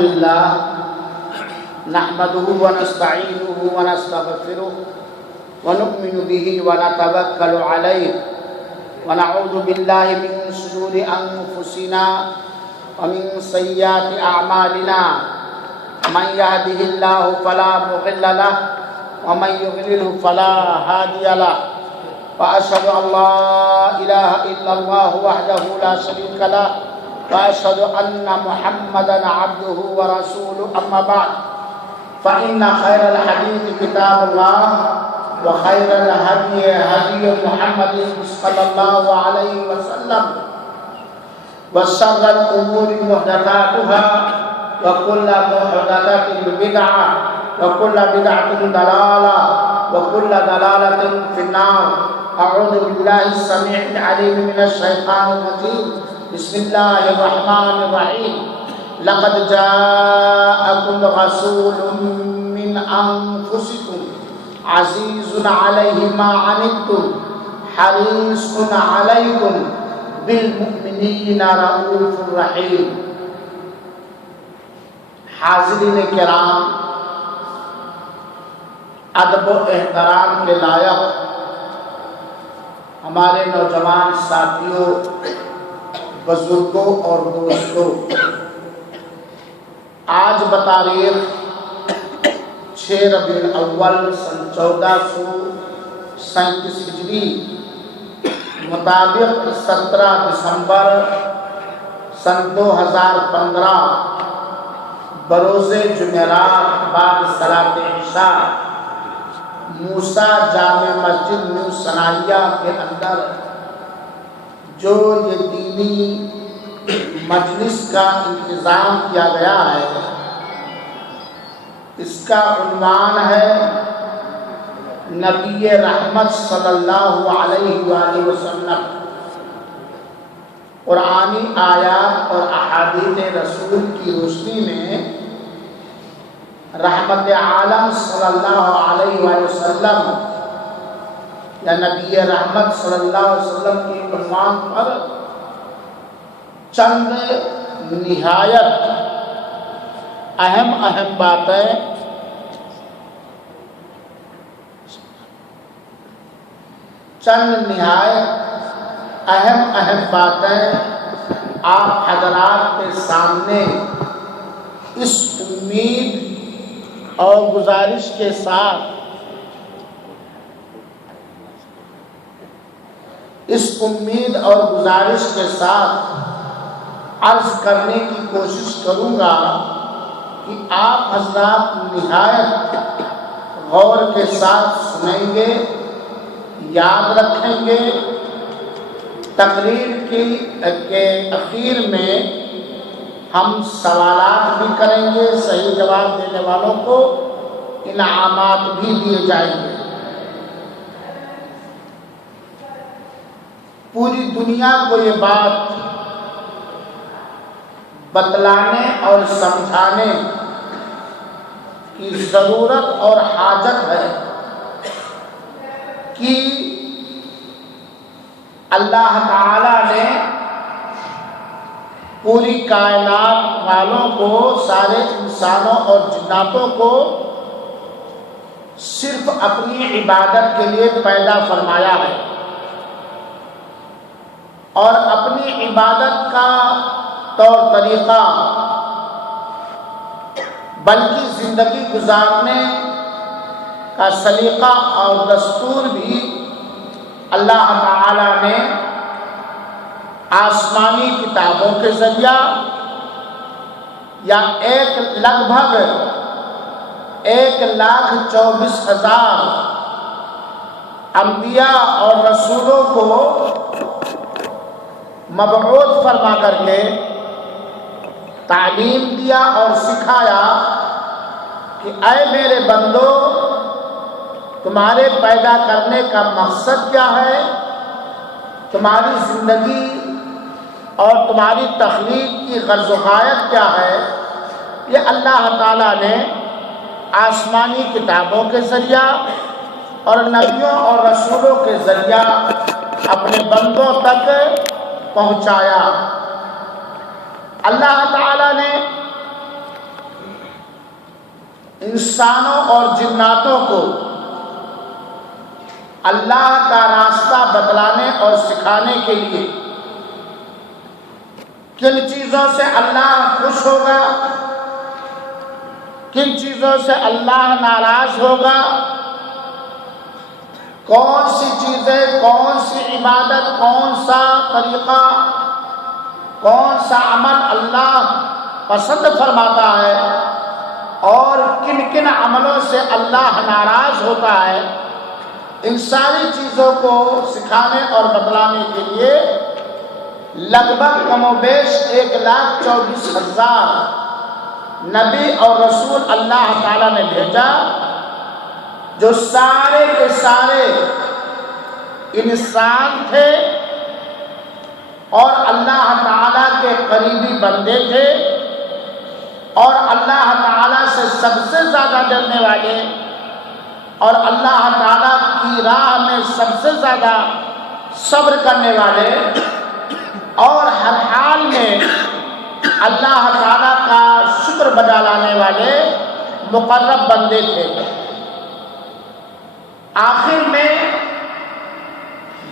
لله نحمده ونستعينه ونستغفره ونؤمن به ونتوكل عليه ونعوذ بالله من شرور أنفسنا ومن سيئات أعمالنا من يهده الله فلا مضل له ومن يضلل فلا هادي له وأشهد أن لا إله إلا الله وحده لا شريك له وأشهد أن محمدا عبده ورسوله أما بعد فإن خير الحديث كتاب الله وخير الهدي هدي محمد صلى الله عليه وسلم وشر الأمور محدثاتها وكل محدثة بدعة وكل بدعة ضلالة وكل ضلالة في النار. أعوذ بالله السميع العليم من الشيطان الرجيم. بسم الله الرحمن الرحيم. لقد جاءكم رسول من أنفسكم عزيز عليه ما عنتم حريص عليكم بالمؤمنين رؤوف رحيم. حاضرین کرام، ادب و احترام کے لائق ہمارے نوجوان ساتھیوں، بزرگوں اور دوستوں، آج بتاریخ 6 ربیع الاول سن 1437 ہجری مطابق 17 دسمبر سن 2015 بروز جمعرات بعد صلاۃ عشاء موسیٰ جامع مسجد نیو صنعیہ کے اندر جو یہ دینی مجلس کا انتظام کیا گیا ہے، اس کا عنوان ہے نبی رحمت صلی اللہ علیہ وآلہ وسلم، قرآنی آیات اور احادیث رسول کی روشنی میں رحمت عالم صلی اللہ علیہ وآلہ وسلم یا نبی رحمت صلی اللہ علیہ وسلم کی عنوان پر چند نہایت اہم باتیں آپ حضرات کے سامنے اس امید اور گزارش کے ساتھ عرض کرنے کی کوشش کروں گا کہ آپ حضرات نہایت غور کے ساتھ سنیں گے، یاد رکھیں گے۔ تقریر کے اخیر میں ہم سوالات بھی کریں گے، صحیح جواب دینے والوں کو انعامات بھی دیے جائیں گے۔ پوری دنیا کو یہ بات بتلانے اور سمجھانے کی ضرورت اور حاجت ہے کہ اللہ تعالی نے پوری کائنات والوں کو، سارے انسانوں اور جناتوں کو صرف اپنی عبادت کے لیے پیدا فرمایا ہے، اور اپنی عبادت کا طور طریقہ بلکہ زندگی گزارنے کا سلیقہ اور دستور بھی اللہ تعالی نے آسمانی کتابوں کے ذریعہ یا لگ بھگ 1,24,000 انبیاء اور رسولوں کو مبعوث فرما کر کے تعلیم دیا اور سکھایا کہ اے میرے بندو، تمہارے پیدا کرنے کا مقصد کیا ہے، تمہاری زندگی اور تمہاری تخلیق کی غرض و غایت کیا ہے، یہ اللہ تعالیٰ نے آسمانی کتابوں کے ذریعہ اور نبیوں اور رسولوں کے ذریعہ اپنے بندوں تک پہنچایا۔ اللہ تعالیٰ نے انسانوں اور جناتوں کو اللہ کا راستہ بتلانے اور سکھانے کے لیے کن چیزوں سے اللہ خوش ہوگا، کن چیزوں سے اللہ ناراض ہوگا، کون سی چیزیں، کون سی عبادت، کون سا طریقہ، کون سا عمل اللہ پسند فرماتا ہے اور کن کن عملوں سے اللہ ناراض ہوتا ہے، ان ساری چیزوں کو سکھانے اور بتلانے کے لیے لگ بھگ کم و بیش 1,24,000 نبی اور رسول اللہ تعالیٰ نے بھیجا، جو سارے کے سارے انسان تھے اور اللہ تعالیٰ کے قریبی بندے تھے اور اللہ تعالیٰ سے سب سے زیادہ ڈرنے والے اور اللہ تعالیٰ کی راہ میں سب سے زیادہ صبر کرنے والے اور ہر حال میں اللہ تعالیٰ کا شکر بجا لانے والے مقرب بندے تھے۔ آخر میں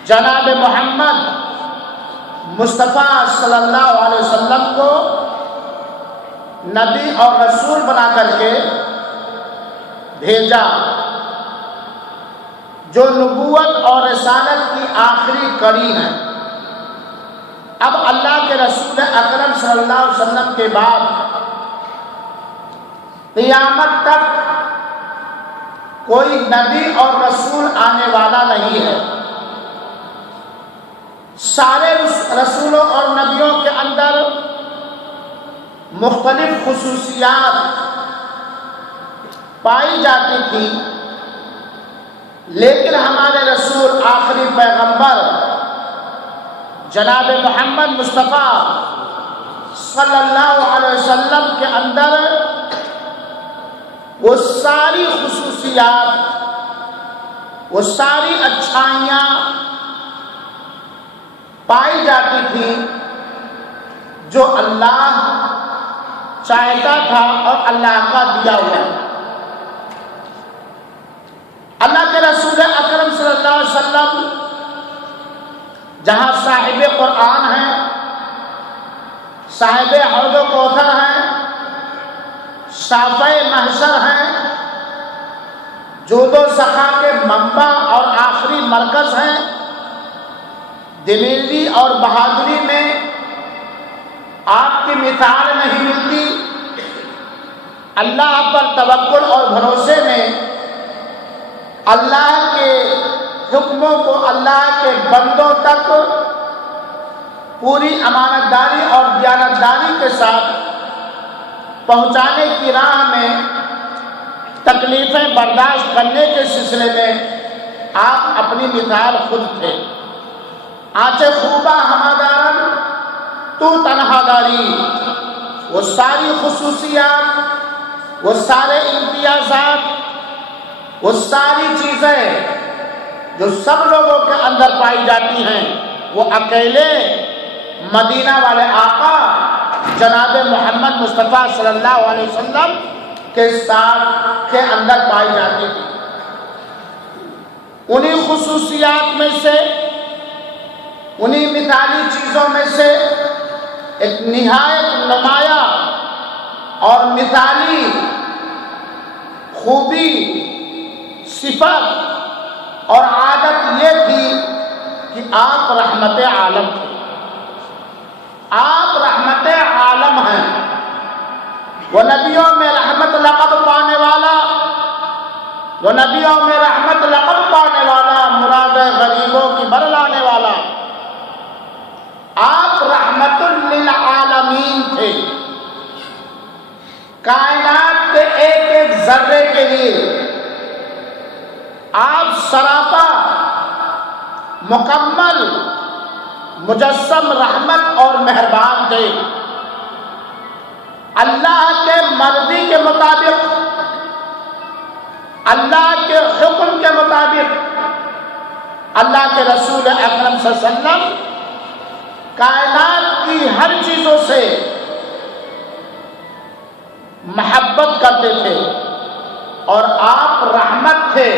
جناب محمد مصطفیٰ صلی اللہ علیہ وسلم کو نبی اور رسول بنا کر کے بھیجا، جو نبوت اور رسالت کی آخری کڑی ہے۔ اب اللہ کے رسول اکرم صلی اللہ علیہ وسلم کے بعد قیامت تک کوئی نبی اور رسول آنے والا نہیں ہے۔ سارے رسولوں اور نبیوں کے اندر مختلف خصوصیات پائی جاتی تھی، لیکن ہمارے رسول آخری پیغمبر جناب محمد مصطفیٰ صلی اللہ علیہ وسلم کے اندر وہ ساری خصوصیات، وہ ساری اچھائیاں پائی جاتی تھی جو اللہ چاہتا تھا اور اللہ کا دیا ہوا۔ اللہ کے رسول اکرم صلی اللہ علیہ وسلم جہاں صاحب قرآن ہیں، صاحب حوض و کوثر ہیں، شافع محشر ہیں، جود و سخا کے منبع اور آخری مرکز ہیں، دلیری اور بہادری میں آپ کی مثال نہیں ملتی، اللہ پر توکل اور بھروسے میں اللہ کے حکموں کو اللہ کے بندوں تک پوری امانت داری اور دیانت داری کے ساتھ پہنچانے کی راہ میں تکلیفیں برداشت کرنے کے سلسلے میں آپ اپنی مثال خود تھے۔ آنچے خوبہ ہمادارن تو تنہا داری، وہ ساری خصوصیات، وہ سارے امتیازات، وہ ساری چیزیں جو سب لوگوں کے اندر پائی جاتی ہیں، وہ اکیلے مدینہ والے آقا جناب محمد مصطفیٰ صلی اللہ علیہ وسلم کے ساتھ کے اندر پائی جاتی تھی۔ انہی خصوصیات میں سے، انہی مثالی چیزوں میں سے ایک نہایت نمایاں اور مثالی خوبی، صفت اور عادت یہ تھی کہ آپ رحمت عالم تھے۔ آپ رحمت عالم ہیں، وہ نبیوں میں رحمت لقب پانے والا، وہ نبیوں میں رحمت لقب پانے والا، مراد غریبوں کی بر لانے والا، آپ رحمت للعالمین تھے۔ کائنات کے ایک ایک ذرے کے لیے آپ سراپا مکمل مجسم رحمت اور مہربان تھے۔ اللہ کے مرضی کے مطابق، اللہ کے حکم کے مطابق اللہ کے رسول اکرم صلی اللہ علیہ وسلم کائنات کی ہر چیزوں سے محبت کرتے تھے، اور آپ رحمت تھے،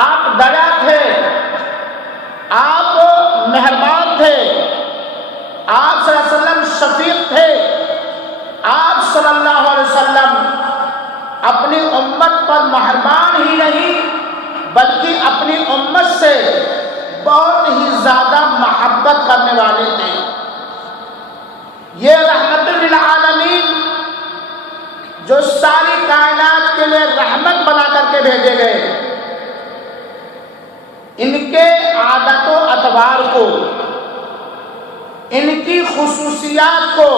آپ دیا تھے، آپ مہربان تھے، آپ صلی اللہ علیہ وسلم شفیق تھے، آپ صلی اللہ علیہ وسلم اپنی امت پر مہربان ہی نہیں بلکہ اپنی امت سے بہت ہی زیادہ محبت کرنے والے تھے۔ یہ رحمت للعالمین جو ساری کائنات کے لیے رحمت بنا کر کے بھیجے گئے، ان کے عادت و اطوار کو، ان کی خصوصیات کو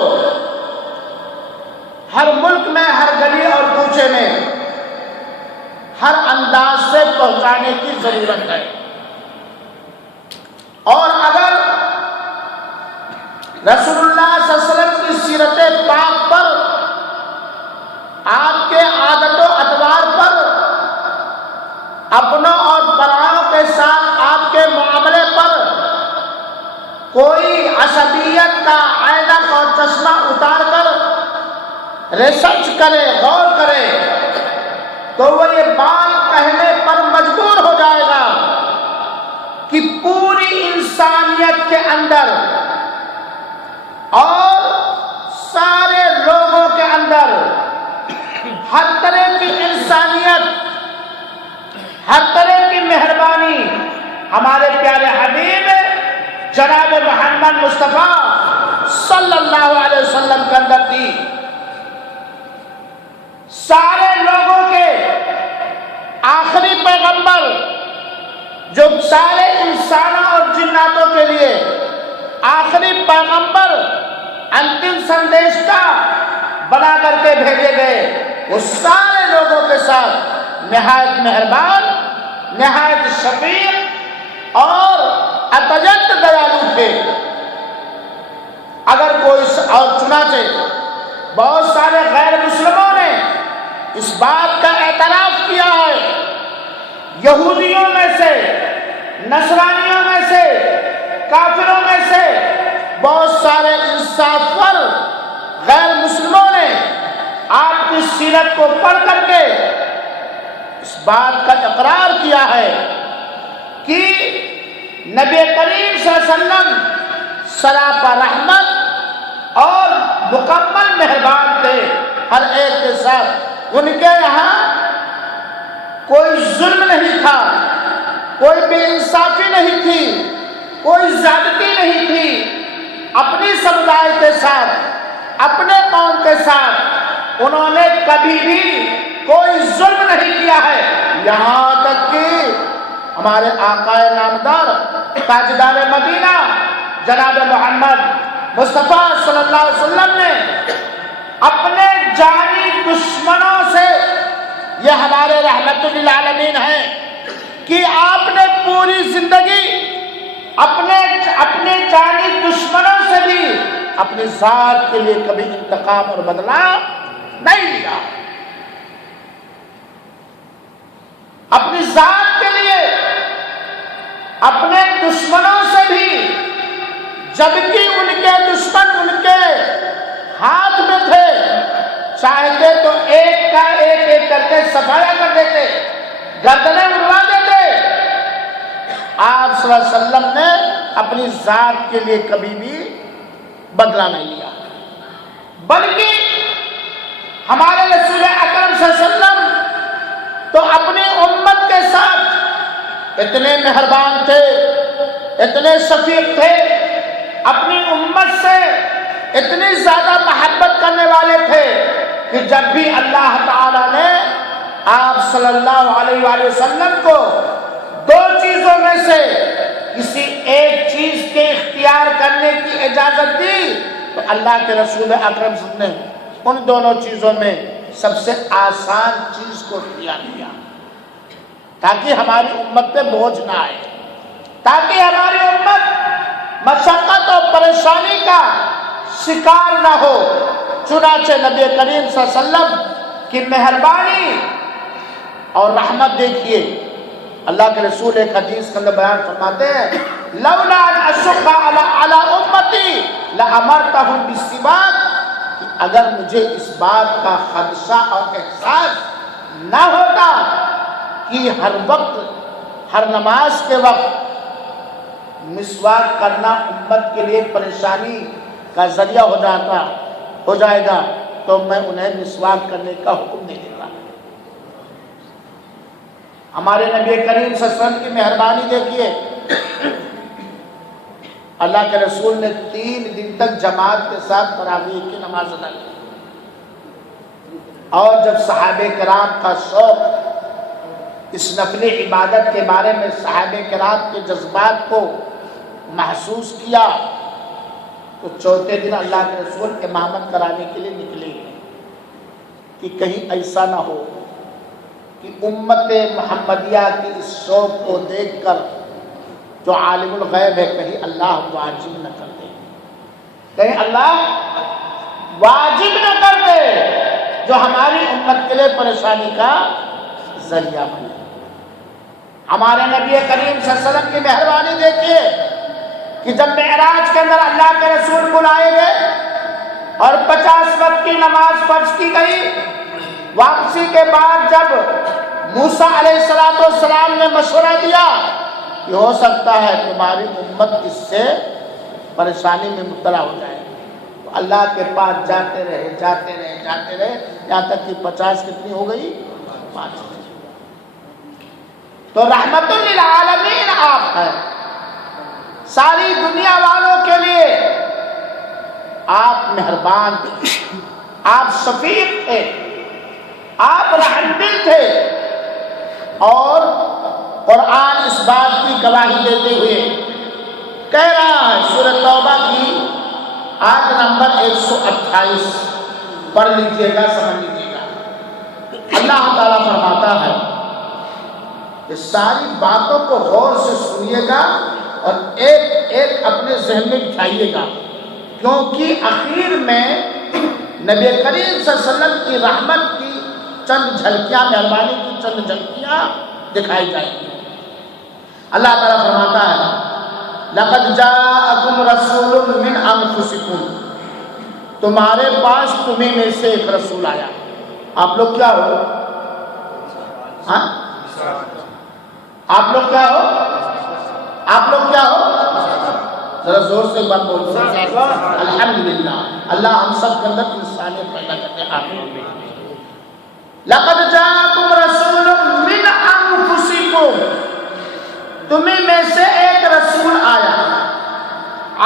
ہر ملک میں، ہر گلی اور کوچے میں، ہر انداز سے پہنچانے کی ضرورت ہے۔ اور اگر رسول اللہ صلی اللہ علیہ وسلم کی سیرت پاک پر، آپ کے عادت و اطوار پر، اپنوں اور پراؤں کے ساتھ آپ کے معاملے پر کوئی عصبیت کا عینک اور چشمہ اتار کر ریسرچ کرے، غور کرے، تو وہ یہ بات کہنے پر مجبور ہو جائے گا کہ پوری انسانیت کے اندر اور سارے لوگوں کے اندر ہر طرح کی انسانیت، ہر طرح کی مہربانی ہمارے پیارے حبیب جناب محمد مصطفیٰ صلی اللہ علیہ وسلم کے اندر تھی۔ سارے لوگوں کے آخری پیغمبر، جو سارے انسانوں اور جناتوں کے لیے آخری پیغمبر، انتم سندیشتا بنا کر کے بھیجے گئے، وہ سارے لوگوں کے ساتھ نہایت مہربان، نہایت شفیق اور اتجت دیالو تھے۔ اگر کوئی اور چنانچہ بہت سارے غیر مسلموں نے اس بات کا اعتراف کیا ہے، یہودیوں میں سے، نصرانیوں میں سے، کافروں میں سے بہت سارے انصافور غیر مسلموں نے آپ کی سیرت کو پڑھ کر کے اس بات کا اقرار کیا ہے کہ نبی کریم صلی اللہ علیہ وسلم سراپا رحمت اور مکمل مہربان تھے ہر ایک کے ساتھ۔ ان کے یہاں کوئی ظلم نہیں تھا، کوئی بے انصافی نہیں تھی، کوئی زیادتی نہیں تھی۔ اپنی سمدائے کے ساتھ، اپنے قوم کے ساتھ انہوں نے کبھی بھی کوئی ظلم نہیں کیا ہے، یہاں تک کہ ہمارے آقا نامدار تاجدار مدینہ جناب محمد مصطفیٰ صلی اللہ علیہ وسلم نے اپنے جانی دشمنوں سے، یہ ہمارے رحمت للعالمین ہیں، کہ آپ نے پوری زندگی اپنے جانی دشمنوں سے بھی اپنی ذات کے لیے کبھی انتقام اور بدلہ نہیں لیا۔ اپنی ذات کے لیے اپنے دشمنوں سے بھی، جبکہ ان کے دشمن ان کے ہاتھ میں تھے، چاہتے تو ایک کا ایک کر کے صفایا کر دیتے، گردنیں اڑوا دیتے۔ آپ صلی اللہ علیہ وسلم نے اپنی ذات کے لیے کبھی بھی بدلہ نہیں لیا، بلکہ ہمارے رسول اکرم صلی اللہ علیہ وسلم تو اپنی امت کے ساتھ اتنے مہربان تھے، اتنے شفیق تھے، اپنی امت سے اتنی زیادہ محبت کرنے والے تھے کہ جب بھی اللہ تعالیٰ نے آپ صلی اللہ علیہ وآلہ وسلم کو دو چیزوں میں سے کسی ایک چیز کے اختیار کرنے کی اجازت دی تو اللہ کے رسول اکرم صلی اللہ علیہ وسلم نے ان دونوں چیزوں میں سب سے آسان چیز کو اختیار کیا، تاکہ ہماری امت پہ بوجھ نہ آئے، تاکہ ہماری امت مشقت اور پریشانی کا شکار نہ ہو۔ چنانچہ نبی کریم صلی اللہ علیہ وسلم کی مہربانی اور رحمت دیکھیے، اللہ کے رسول ایک حدیث کے اندر بیان فرماتے ہیں، لولا ان اشق علی امتی لامرتهم بالسواک، کہ اگر مجھے اس بات کا خدشہ اور احساس نہ ہوتا کہ ہر وقت ہر نماز کے وقت مسواک کرنا امت کے لیے پریشانی کا ذریعہ ہو جائے گا تو میں انہیں مسواک کرنے کا حکم نہیں دیتا۔ ہمارے نبی کریم صلی اللہ علیہ وسلم کی مہربانی دیکھیے، اللہ کے رسول نے 3 دن تک جماعت کے ساتھ تراویح کی نماز ادا کی، اور جب صحابہ کرام کا شوق اس نفلی عبادت کے بارے میں صحابہ کرام کے جذبات کو محسوس کیا تو چوتھے دن اللہ کے رسول امامت کرانے کے لیے نکلے کہ کہیں ایسا نہ ہو کہ امت محمدیہ کی اس شوق کو دیکھ کر جو عالم الغیب ہے کہیں اللہ واجب نہ کر دے، کہیں اللہ واجب نہ کر دے جو ہماری امت کے لیے پریشانی کا ذریعہ بنے۔ ہمارے نبی کریم صلی اللہ علیہ وسلم کی مہربانی دیکھیے کہ جب معراج کے اندر اللہ کے رسول بلائے گئے اور 50 وقت کی نماز فرض کی گئی، واپسی کے بعد جب موسیٰ علیہ السلام نے مشورہ دیا کہ ہو سکتا ہے تمہاری امت اس سے پریشانی میں مبتلا ہو جائے، تو اللہ کے پاس جاتے رہے یہاں تک کہ 50 کتنی ہو گئی؟ 5۔ تو رحمت للعالمین آپ ہیں، ساری دنیا والوں کے لیے آپ مہربان تھے، آپ شفیق تھے، آپ رحم دل تھے، اور قرآن اس بات کی گواہی دیتے ہوئے کہہ رہا ہے، سورہ توبہ کی آیت نمبر 128 پڑھ لیجئے گا، سمجھ لیجئے گا۔ اللہ تعالیٰ فرماتا ہے کہ ساری باتوں کو غور سے سنیے گا اور ایک ایک اپنے ذہن میں بٹھائیے گا، کیونکہ اخیر میں نبی کریم صلی اللہ علیہ وسلم کی رحمت کی چند جھلکیاں، مہربانی کی چند جھلکیاں دکھائی جائیں گی۔ اللہ تعالیٰ فرماتا ہے لَقَدْ جَاءَكُمْ رَسُولٌ مِّنْ أَنفُسِكُمْ، تمہارے پاس تمہیں میں سے ایک رسول آیا۔ آپ لوگ کیا ہو؟ ہاں؟ آپ لوگ کیا ہو؟ آپ لوگ کیا ہو؟ ذرا زور سے بات بولو۔ الحمدللہ، اللہ ہم سب کے اندر انسانیت پیدا کرتے ہیں، آمین۔ لَقَدْ جَاءَكُمْ رَسُولٌ مِّنْ أَنفُسِكُمْ، تمہیں میں سے ایک رسول آیا،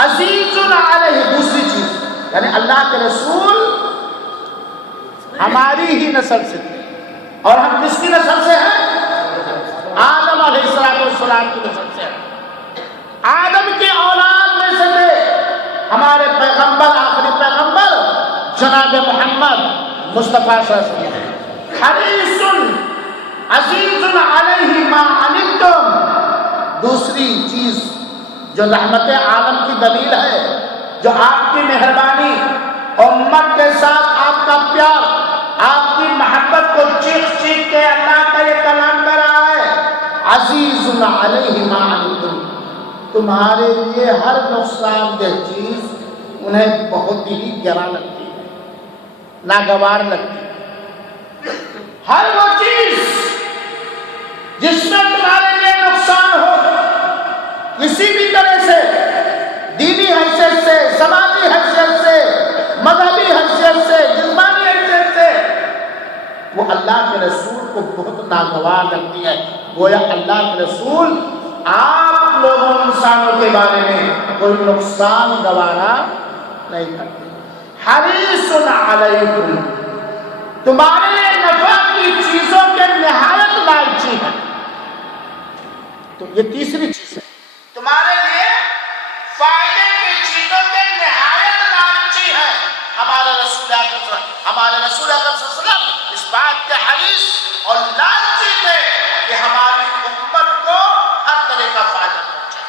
عزیز علیہ، دوسری چیز یعنی اللہ کے رسول ہماری ہی نسل سے تھے، اور ہم کس کی نسل سے ہیں؟ آدم علیہ السلام کی نسل سے ہیں، آدم کی اولاد میں سے تھے ہمارے پیغمبر، آخری پیغمبر جناب محمد مصطفیٰ صلی اللہ علیہ وسلم۔ حریص عزیز علیہ ما عنتم، دوسری چیز جو رحمت عالم کی دلیل ہے، جو آپ کی مہربانی، امت کے ساتھ آپ کا پیار، آپ کی محبت کو چیخ چیخ کے اللہ کا یہ کلام کر رہا ہے، عزیز علیہ ما عنتم، تمہارے لیے ہر نقصان دہ چیز انہیں بہت ہی گرا لگتی ہے، ناگوار لگتی ہے۔ ہر وہ چیز جس میں تمہارے لیے نقصان ہو، کسی بھی طرح سے، دینی حیثیت سے، سماجی حیثیت سے، مذہبی حیثیت سے، جسمانی حیثیت سے، وہ اللہ کے رسول کو بہت ناگوار لگتی ہے۔ گویا اللہ کے رسول آپ لوگوں انسانوں کے بارے میں کوئی نقصان گوارا نہیں کرتے۔ حریص علیکم، تمہارے لیے نفع کی چیزوں کے نہایت لالچی ہے۔ تو یہ تیسری چیز ہے، تمہارے لیے فائدے کی چیزوں کے نہایت لالچی ہے۔ ہمارے رسول اکرم صلی اللہ علیہ وسلم اس بات کے حریص اور لالچی تھے کہ ہماری امت کو ہر طرح کا فائدہ پہنچے۔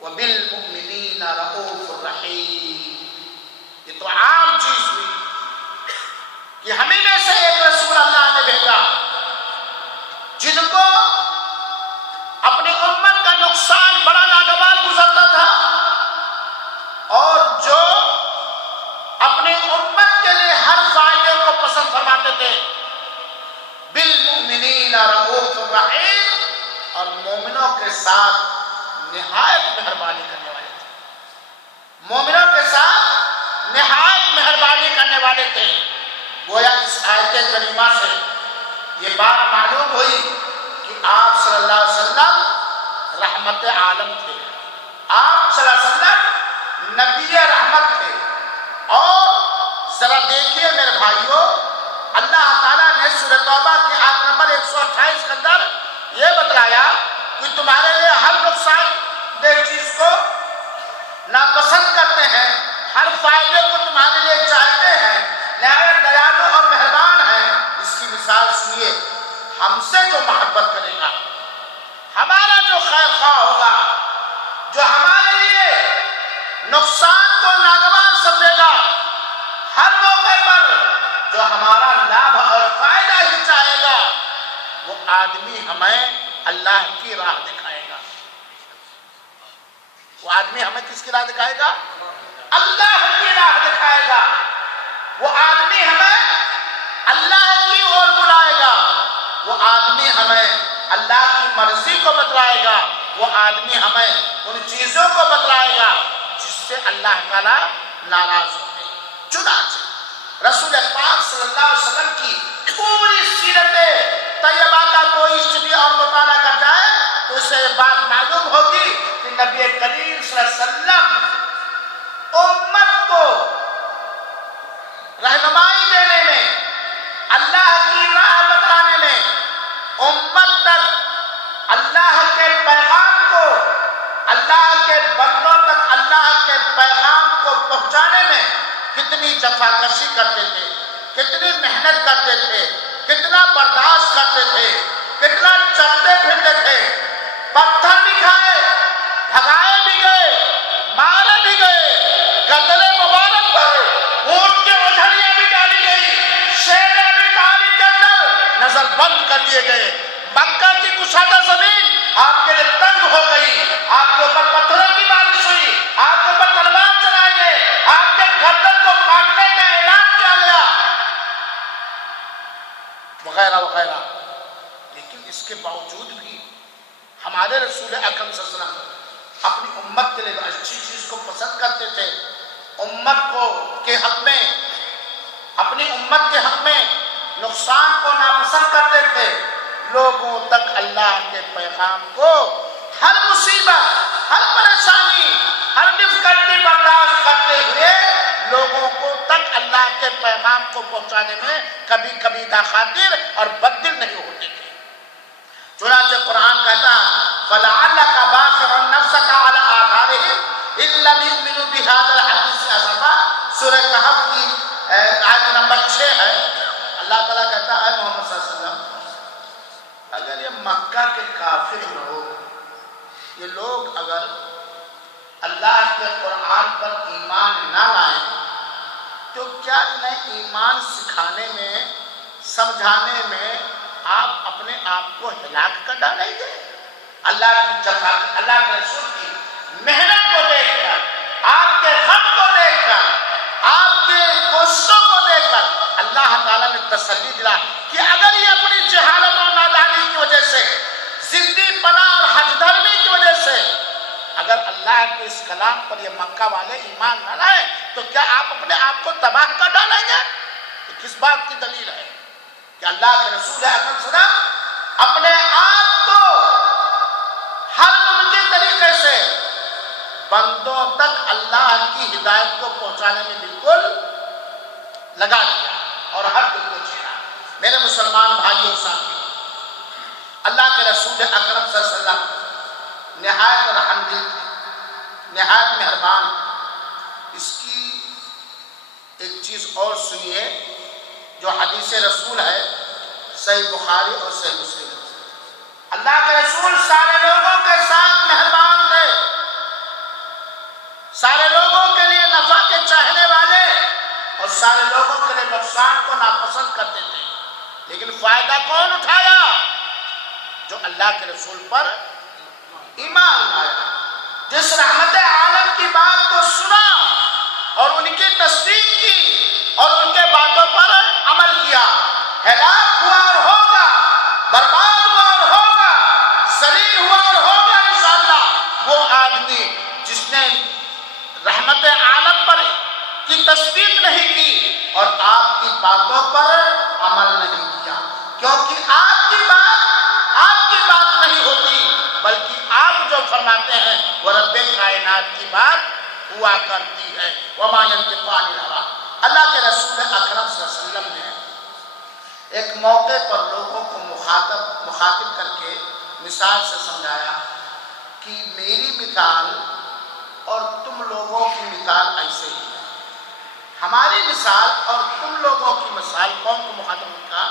وَبِالْمُؤْمِنِينَ رَءُوفٌ رَحِيمٌ، یہ تو عام چیز ہوئی کہ ہمیں میں سے ایک رسول اللہ نے بھیجا جن کو اپنی امت کا نقصان بڑا ناگوار گزرتا تھا، اور جو اپنی امت کے لیے ہر فائدے کو پسند فرماتے تھے، بالمؤمنین رؤوف الرحیم، اور مومنوں کے ساتھ نہایت مہربانی کرنے والے تھے، مومنوں کے ساتھ نہایت مہربانی کرنے والے تھے۔ گویا اس آیت کریمہ سے یہ بات معلوم ہوئی کہ آپ صلی اللہ علیہ وسلم رحمت عالم تھے، آپ صلی اللہ علیہ وسلم نبی رحمت تھے۔ اور ذرا دیکھیے میرے بھائیوں، اللہ تعالیٰ نے سورہ توبہ کی آیت نمبر 128 کے اندر یہ بتلایا کہ تمہارے لیے ہر نقصان دہ چیز کو ناپسند کرتے ہیں، ہر فائدے کو تمہارے لیے چاہتے ہیں، نہایت دیالو اور مہربان ہیں۔ اس کی مثال سنیے، ہم سے جو محبت کرے گا، ہمارا جو خیر خواہ ہوگا، جو ہمارے لیے نقصان کو ناگوار سمجھے گا، ہر موقع پر جو ہمارا لابھ اور فائدہ ہی چاہے گا، وہ آدمی ہمیں اللہ کی راہ دکھائے گا۔ وہ آدمی ہمیں کس کی راہ دکھائے گا؟ اللہ کی راہ دکھائے گا۔ وہ آدمی ہمیں اللہ کی اور بلائے گا، وہ آدمی ہمیں اللہ کی مرضی کو بتلائے گا، وہ آدمی ہمیں ان چیزوں کو بتلائے گا جس سے اللہ تعالیٰ ناراض ہوتے ہیں۔ چنانچہ رسول پاک صلی اللہ علیہ وسلم کی پوری سیرت طیبہ کا کوئی اسٹڈی اور مطالعہ کر جائے تو اسے یہ بات معلوم ہوگی کہ نبی کریم صلی اللہ علیہ وسلم امت کو رہنمائی دینے میں، اللہ کی راہ بتانے میں، امت تک اللہ کے پیغام کو، اللہ کے بندوں تک اللہ کے پیغام کو پہنچانے میں کتنی جفاکشی کرتے تھے، کتنی محنت کرتے تھے، کتنا برداشت کرتے تھے، کتنا چلتے پھرتے تھے، پتھر بھی کھائے، بھگائے بھی گئے، مارے بھی گئے، گدلے مبارک پر اونٹ کے اجھلیاں بھی ڈالی گئی، شیریں بھی پانی کے اندر نظر بند کر دیے گئے، مکہ کی کشادہ زمین آپ کے لیے تنگ ہو گئی، آپ کے اوپر پتھروں کی بارش ہوئی، آپ کے اوپر تلوار چلائے گئے، آپ کے گردن کو کاٹنے کا اعلان کیا گیا، وغیرہ وغیرہ۔ لیکن اس کے باوجود بھی ہمارے رسول اکرم صلی اللہ علیہ وسلم اپنی امت کے لیے اچھی چیز کو پسند کرتے تھے، امت کو کے حق میں، اپنی امت کے حق میں نقصان کو ناپسند کرتے تھے، لوگوں تک اللہ کے پیغام کو، ہر مصیبت، ہر پریشانی، ہر ڈفیکلٹی برداشت کرتے ہوئے لوگوں کو تک اللہ کے پیغام کو پہنچانے میں کبھی کبھی ناخاطر اور بددل نہیں ہوتے تھے۔ چنانچہ قرآن کہتا ہے فَلَعَلَّكَ بَاخِعٌ نَفْسَكَ عَلَىٰ آثَارِهِمْ إِن لَّمْ يُؤْمِنُوا بِهَٰذَا الْحَدِيثِ أَسَفًا۔ سورہ کہف کی آیت نمبر 6 ہے۔ اللہ تعالیٰ کہتا ہے محمد صلی اللہ علیہ وسلم، اگر یہ مکہ کے کافر لوگ، یہ لوگ اگر اللہ کے قرآن پر ایمان نہ لائیں تو کیا انہیں ایمان سکھانے میں، سمجھانے میں آپ اپنے آپ کو ہلاک کر ڈالیں گے؟ اللہ کی جفا، اللہ کے رسول کی محنت کو دیکھ کر، آپ کے غم کو دیکھ کر، آپ کے کوششوں کو دیکھ کر اللہ تعالیٰ نے تسلی دلا کہ اگر یہ اپنی جہالت اور نادانی کی وجہ سے، زندی پناہ اور حج دھرمی کی وجہ سے اگر اللہ کے اس کلام پر یہ مکہ والے ایمان نہ لائیں تو کیا آپ اپنے آپ کو تباہ کر ڈالیں گے؟ یہ کس بات کی دلیل ہے کہ اللہ کے رسول اکرم صلی اللہ علیہ وسلم اپنے آپ کو ہر ممکن طریقے سے بندوں تک اللہ کی ہدایت کو پہنچانے میں بالکل لگا دیا اور ہر دل کو چھیڑا۔ میرے مسلمان بھائیوں ساتھیوں، اللہ کے رسول اکرم صلی اللہ علیہ وسلم نہایت رحم دل تھے، نہایت مہربان۔ اس کی ایک چیز اور سنیے جو حدیث رسول ہے، صحیح بخاری اور صحیح مسلم۔ اللہ کے رسول سارے لوگوں کے ساتھ مہربان تھے، سارے لوگوں کے لیے نفع کے چاہنے والے اور سارے لوگوں کے لیے نقصان کو ناپسند کرتے تھے۔ لیکن فائدہ کون اٹھایا؟ جو اللہ کے رسول پر ایمان لایا، جس رحمت عالم کی بات کو سنا اور ان کی تصدیق کی اور ان کے باتوں پر عمل کیا، ہلاک ہوا اور ہوگا، برباد ہوا اور ہوگا، ذلیل ہوا اور ہوگا انشاءاللہ وہ آدمی جس نے رحمت عالم پر کی تصدیق نہیں کی اور آپ کی باتوں پر عمل نہیں کیا، کیونکہ آپ کی بات نہیں ہوتی، بلکہ آپ جو فرماتے ہیں وہ رب کائنات کی بات ہوا کرتی ہے۔ وما ينطق عن الهوى۔ اللہ کے رسول اکرم صلی اللہ علیہ وسلم نے ایک موقع پر لوگوں کو مخاطب کر کے مثال سے سمجھایا کہ میری مثال اور تم لوگوں کی مثال ایسے ہی ہے۔ ہماری مثال اور تم لوگوں کی مثال قوم کو مخاطب کا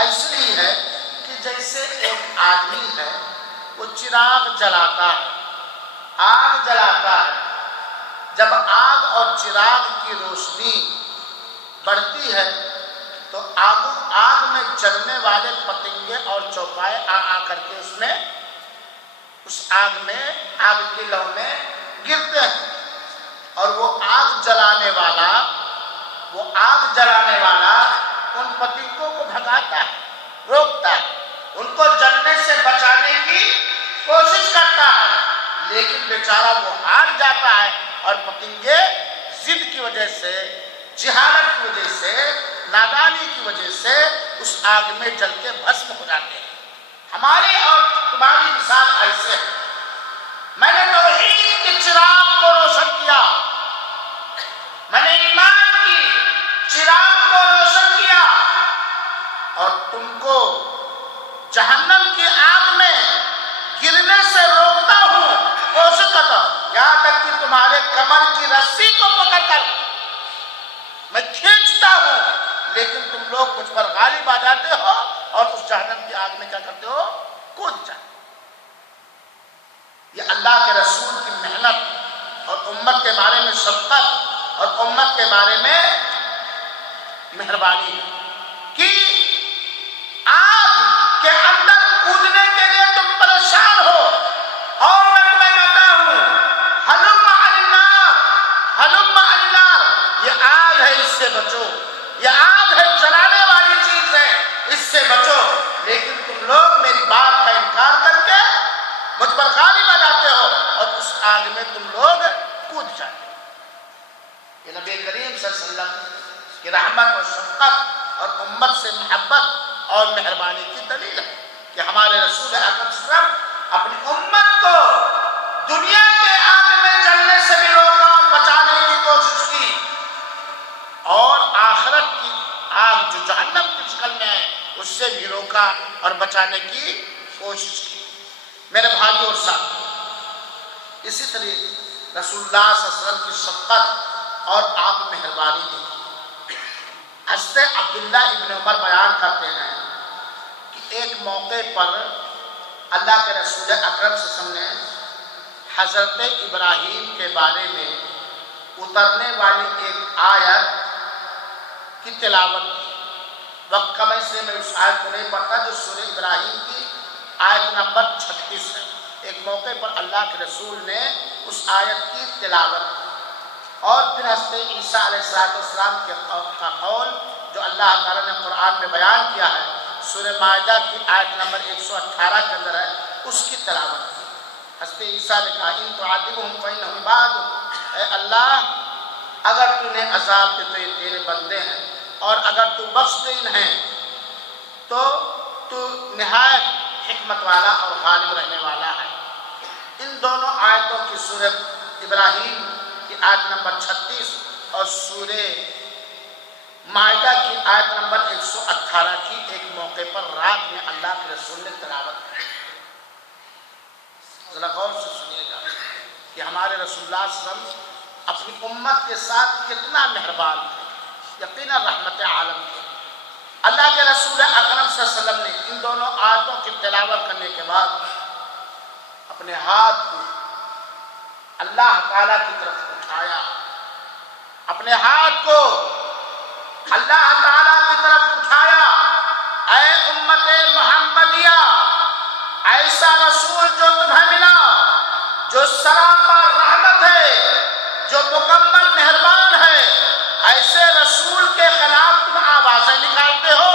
ایسے ہی ہے کہ جیسے ایک آدمی ہے وہ چراغ جلاتا ہے، آگ جلاتا ہے، جب آگ اور چراغ کی روشنی بڑھتی ہے تو آگ میں جلنے والے پتنگے اور چوپائے آ کر کے اس آگ کی لو میں گرتے ہیں، اور وہ آگ جلانے والا ان پتنگوں کو بھگاتا ہے، روکتا ہے، ان کو جلنے سے بچانے کی کوشش کرتا ہے، لیکن بیچارہ وہ ہار جاتا ہے اور پتنگے ضد کی وجہ سے، جہالت کی وجہ سے، نادانی کی وجہ سے اس آگ میں جل کے بھسم ہو جاتے ہیں۔ ہماری اور تمہاری مثال ایسے ہے، میں نے توحید کے چراغ کو روشن کیا، میں نے ایمان کی چراغ کو روشن کیا، اور تم کو جہنم کی آگ میں گرنے سے روکتا ہوں، کوشش کرتا ہوں، یہاں تک کہ تمہارے کمر کی رسی کو پکڑ کر میں کھینچتا ہوں، لیکن تم لوگ مجھ پر غالب آ جاتے ہو اور اس جہنم کی آگ میں کیا کرتے ہو؟ کود جاتے ہو۔ یہ اللہ کے رسول کی محنت اور امت کے بارے میں شفقت اور امت کے بارے میں مہربانی ہے کہ آگ کے اندر کودنے کے لیے تم پریشان ہو، اور میں تمہیں کہتا ہوں ہلم علی النار، ہلم علی النار، یہ آگ ہے، اس سے بچو، یہ آگ ہے، جلانے والی چیز ہے، اس سے بچو، لیکن تم لوگ میری بات کا انکار کر کے مجھ پر غالب آ جاتے ہو اور اس آگ میں تم لوگ کود جاتے ہو۔ یہ نبی کریم صلی اللہ علیہ وسلم کی رحمت اور شفقت اور امت سے محبت اور مہربانی کی دلیل ہے کہ ہمارے رسول اکرم صلی اللہ علیہ وسلم اپنی امت کو دنیا کے آگ میں جلنے سے بھی روکا اور بچانے کی کوشش کی، اور آخرت کی آگ جو جہنم کی شکل میں ہے اس سے بھی روکا اور بچانے کی کوشش کی۔ میرے بھائیوں اور ساتھیوں، اسی طرح رسول اللہ صلی اللہ علیہ وسلم کی شفقت اور آپ مہربانی دیکھی۔ حضرت عبداللہ ابن عمر بیان کرتے ہیں کہ ایک موقع پر اللہ کے رسول اکرم صلی اللہ علیہ وسلم نے حضرت ابراہیم کے بارے میں اترنے والی ایک آیت کی تلاوت کی۔ وقت کم سے میں اس آیت کو نہیں پڑھتا جو سورہ ابراہیم کی آیت نمبر 36 ہے۔ ایک موقع پر اللہ کے رسول نے اس آیت کی تلاوت کی، اور پھر حضرت عیسیٰ علیہ السلام کا قول جو اللہ تعالیٰ نے قرآن میں بیان کیا ہے سورہ مائدہ کی آیت نمبر 118 کے اندر ہے، اس کی تلاوت کی۔ حضرت عیسیٰ نے کہا ان تعذبهم فإنهم عبادك، اے اللہ اگر تو نے عذاب دے تو یہ تیرے بندے ہیں، اور اگر تو بخش دے انہیں تو نہایت حکمت والا اور غالب رہنے والا ہے۔ ان دونوں آیتوں کی سورہ ابراہیم کی آیت نمبر 36 اور سورہ مائدہ کی آیت نمبر 118 کی ایک موقع پر رات میں اللہ کے رسول نے تلاوت کی۔ ذرا غور سے سنیے گا کہ ہمارے رسول اللہ صلی اللہ علیہ وسلم اپنی امت کے ساتھ کتنا مہربان تھے، یقیناً رحمت عالم تھے۔ اللہ کے رسول اکرم صلی اللہ علیہ وسلم نے ان دونوں آیتوں کی تلاوت کرنے کے بعد اپنے ہاتھ کو اللہ تعالیٰ کی طرف اٹھایا، اپنے ہاتھ کو اللہ تعالیٰ کی طرف اٹھایا، اے امت محمدیہ، ایسا رسول جو تمہیں ملا، جو سراپا رحمت ہے، جو مکمل مہربان ہے، ایسے رسول کے خلاف تم آوازیں نکالتے ہو،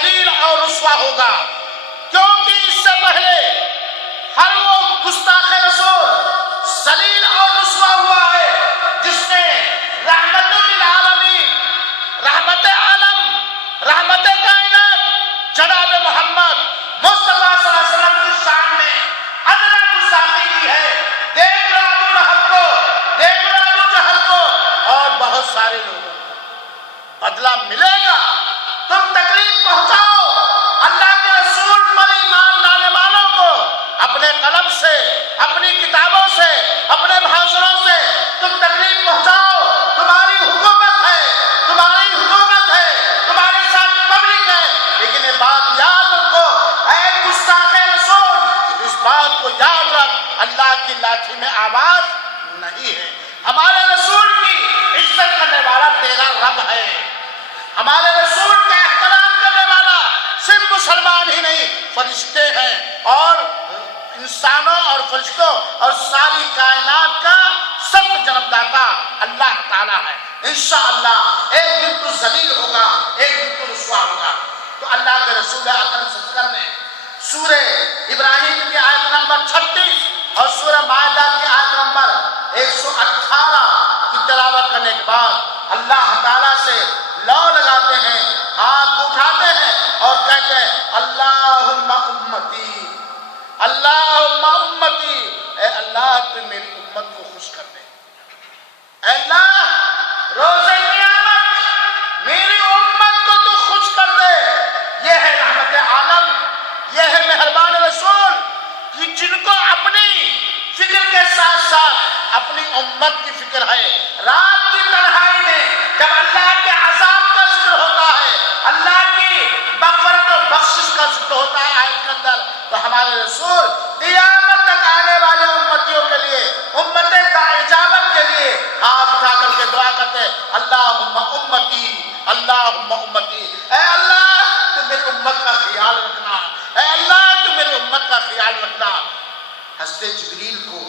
ذلیل اور رسوا ہوگا، کیونکہ اس سے پہلے ہر وہ گستاخ رسول ذلیل اور رسوا ہوا ہے جس نے رحمت للعالمین، رحمت عالم، رحمت کائنات جناب محمد مصطفیٰ صلی اللہ علیہ وسلم کی شان میں ادنا گستاخی کی ہے۔ دیکھ لو ابو لہب کو، دیکھ لو ابو جہل کو اور بہت سارے لوگوں کو، بدلہ ملے گا۔ تم تکلیف پہنچاؤ اللہ کے رسول پر ایمان لانے والوں کو، اپنے قلم سے، اپنی کتابوں سے، اپنے بھاشنوں سے تم تکلیف پہنچاؤ۔ تمہاری حکومت ہے، تمہاری حکومت ہے، تمہارے ساتھ پبلک ہے، لیکن یہ بات یاد رکھو اے گستاخ رسول، اس بات کو یاد رکھ، اللہ کی لاٹھی میں آواز نہیں ہے۔ ہمارے رسول کی عزت کرنے والا تیرا رب ہے، ہمارے رسول کا احترام کرنے والا صرف مسلمان ہی نہیں، فرشتے ہیں، اور انسانوں اور فرشتوں اور ساری کائنات کا سب جنم داتا اللہ تعالیٰ ہے۔ انشاءاللہ ایک دن تو ذلیل ہوگا، ایک دن تو رسوا ہوگا۔ تو اللہ کے رسول اکرم صلی اللہ علیہ وسلم نے سورہ ابراہیم کی آیت نمبر 36 اور سورہ مائدہ کی آیت نمبر 118 کی تلاوت کرنے کے بعد اللہ تعالیٰ سے لو لگاتے ہیں، ہاتھ اٹھاتے ہیں اور کہتے ہیں اللہم امتی، اللہم امتی، اے اللہ تو میری امت کو خوش کر دے، اے اللہ روز قیامت میری امت کو تو خوش کر دے۔ یہ ہے رحمت عالم، یہ ہے مہربان رسول کہ جن کو اپنی فکر کے ساتھ ساتھ اپنی امت کی فکر ہے۔ رات کی تنہائی میں جب اللہ کے عذاب کا ذکر ہوتا ہے، اللہ کی مغفرت و بخشش کا ذکر ہوتا ہے آیت کے اندر، تو ہمارے رسول قیامت تک آنے والے امتیوں کے لیے، امت اجابت کے لیے ہاتھ اٹھا کر کے دعا کرتے ہیں اللہم امتی، اللہم امتی، اے اللہ تو میری امت کا خیال رکھنا، اے اللہ تو میری امت کا خیال رکھنا۔ حضرت جبریل کو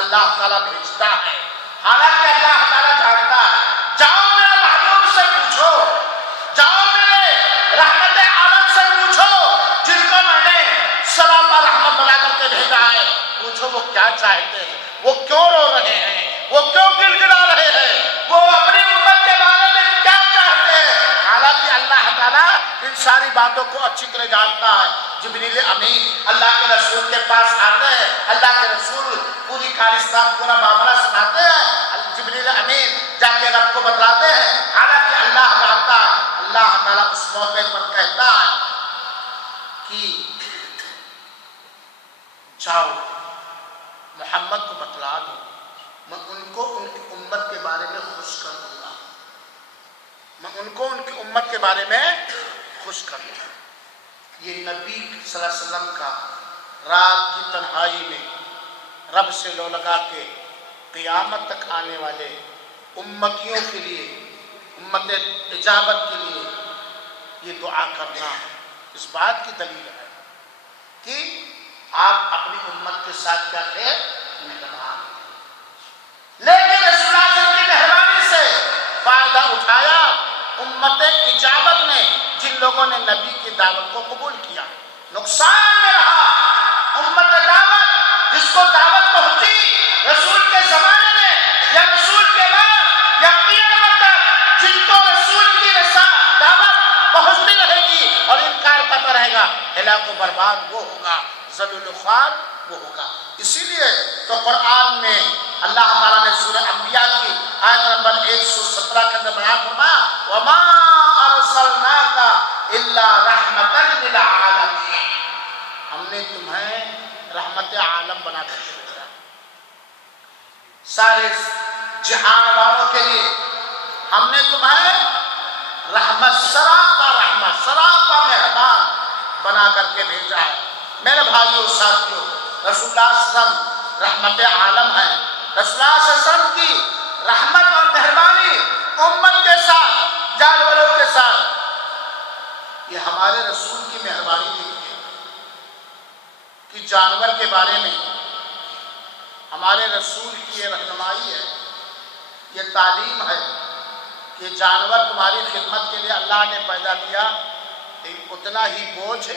اللہ تعالیٰ بھیجتا ہے، حالانکہ اللہ تعالیٰ جانتا ہے، جاؤ میرے محبوب سے پوچھو، جاؤ میرے رحمت عالم سے پوچھو، جن کو میں نے سراپا رحمت بنا کر کے بھیجا ہے، پوچھو وہ کیا چاہتے ہیں، وہ کیوں رو رہے ہیں، وہ کیوں گڑگڑا رہے ہیں، وہ اپنی امت کے بارے میں کیا چاہتے ہیں۔ حالانکہ اللہ تعالیٰ ان ساری باتوں کو اچھی طرح جانتا ہے۔ جبریل امین اللہ کے رسول کے پاس آتے ہیں، اللہ کے رسول پوری کالستان پورا معاملہ سناتے ہیں، جبریل امین جا کے رب کو بتلاتے ہیں، حالانکہ اللہ جانتا ہے۔ اللہ تعالیٰ اس موقع پر کہتا ہے کہ جاؤ محمد کو بتلا دو، میں ان کو ان کی امت کے بارے میں خوش کر دوں گا، میں ان کو ان کی امت کے بارے میں خوش کر دوں گا۔ یہ نبی صلی اللہ علیہ وسلم کا رات کی تنہائی میں رب سے لو لگا کے قیامت تک آنے والے امتیوں کے لیے، امت اجابت کے لیے یہ دعا کرنا اس بات کی دلیل ہے کہ آپ اپنی امت کے ساتھ کیا تھے، مہربان۔ لیکن رسول اللہ صلی اللہ علیہ وسلم کی مہربانی سے فائدہ اٹھایا امت اجابت نے، جن لوگوں نے نبی کی دعوت کو قبول کیا، نقصان میں رہا امت دعوت جس کو دعوت پہنچی رسول کے زمانے میں یا رسول کے بعد یا قیامت تک، جن کو رسول کی دعوت پہنچتی رہے گی اور انکار کرتا رہے گا، ہلاک و برباد وہ ہوگا، ذلیل و خوار وہ ہوگا۔ اسی لیے تو قرآن میں اللہ تعالیٰ نے سورہ انبیاء کی آیت نمبر 117 کے اندر بیان فرمایا وَمَا أَرْسَلْنَاكَ إِلَّا رَحْمَةً لِلْعَالَمِينَ، ہم نے تمہیں رحمت عالم بنا کر بھیجا، سارے جہان والوں کے لیے ہم نے تمہیں رحمت، سراپا مہربان بنا کر کے بھیجا ہے۔ میرے بھائیو ساتھیو، رسول اللہ صلی اللہ علیہ وسلم رحمت عالم ہے۔ رسول اللہ صلی اللہ علیہ وسلم کی رحمت اور مہربانی امت کے ساتھ، جانوروں کے ساتھ، یہ ہمارے رسول کی مہربانی تھی کہ جانور کے بارے میں ہمارے رسول کی یہ رہنمائی ہے، یہ تعلیم ہے کہ جانور تمہاری خدمت کے لیے اللہ نے پیدا کیا، اتنا ہی بوجھ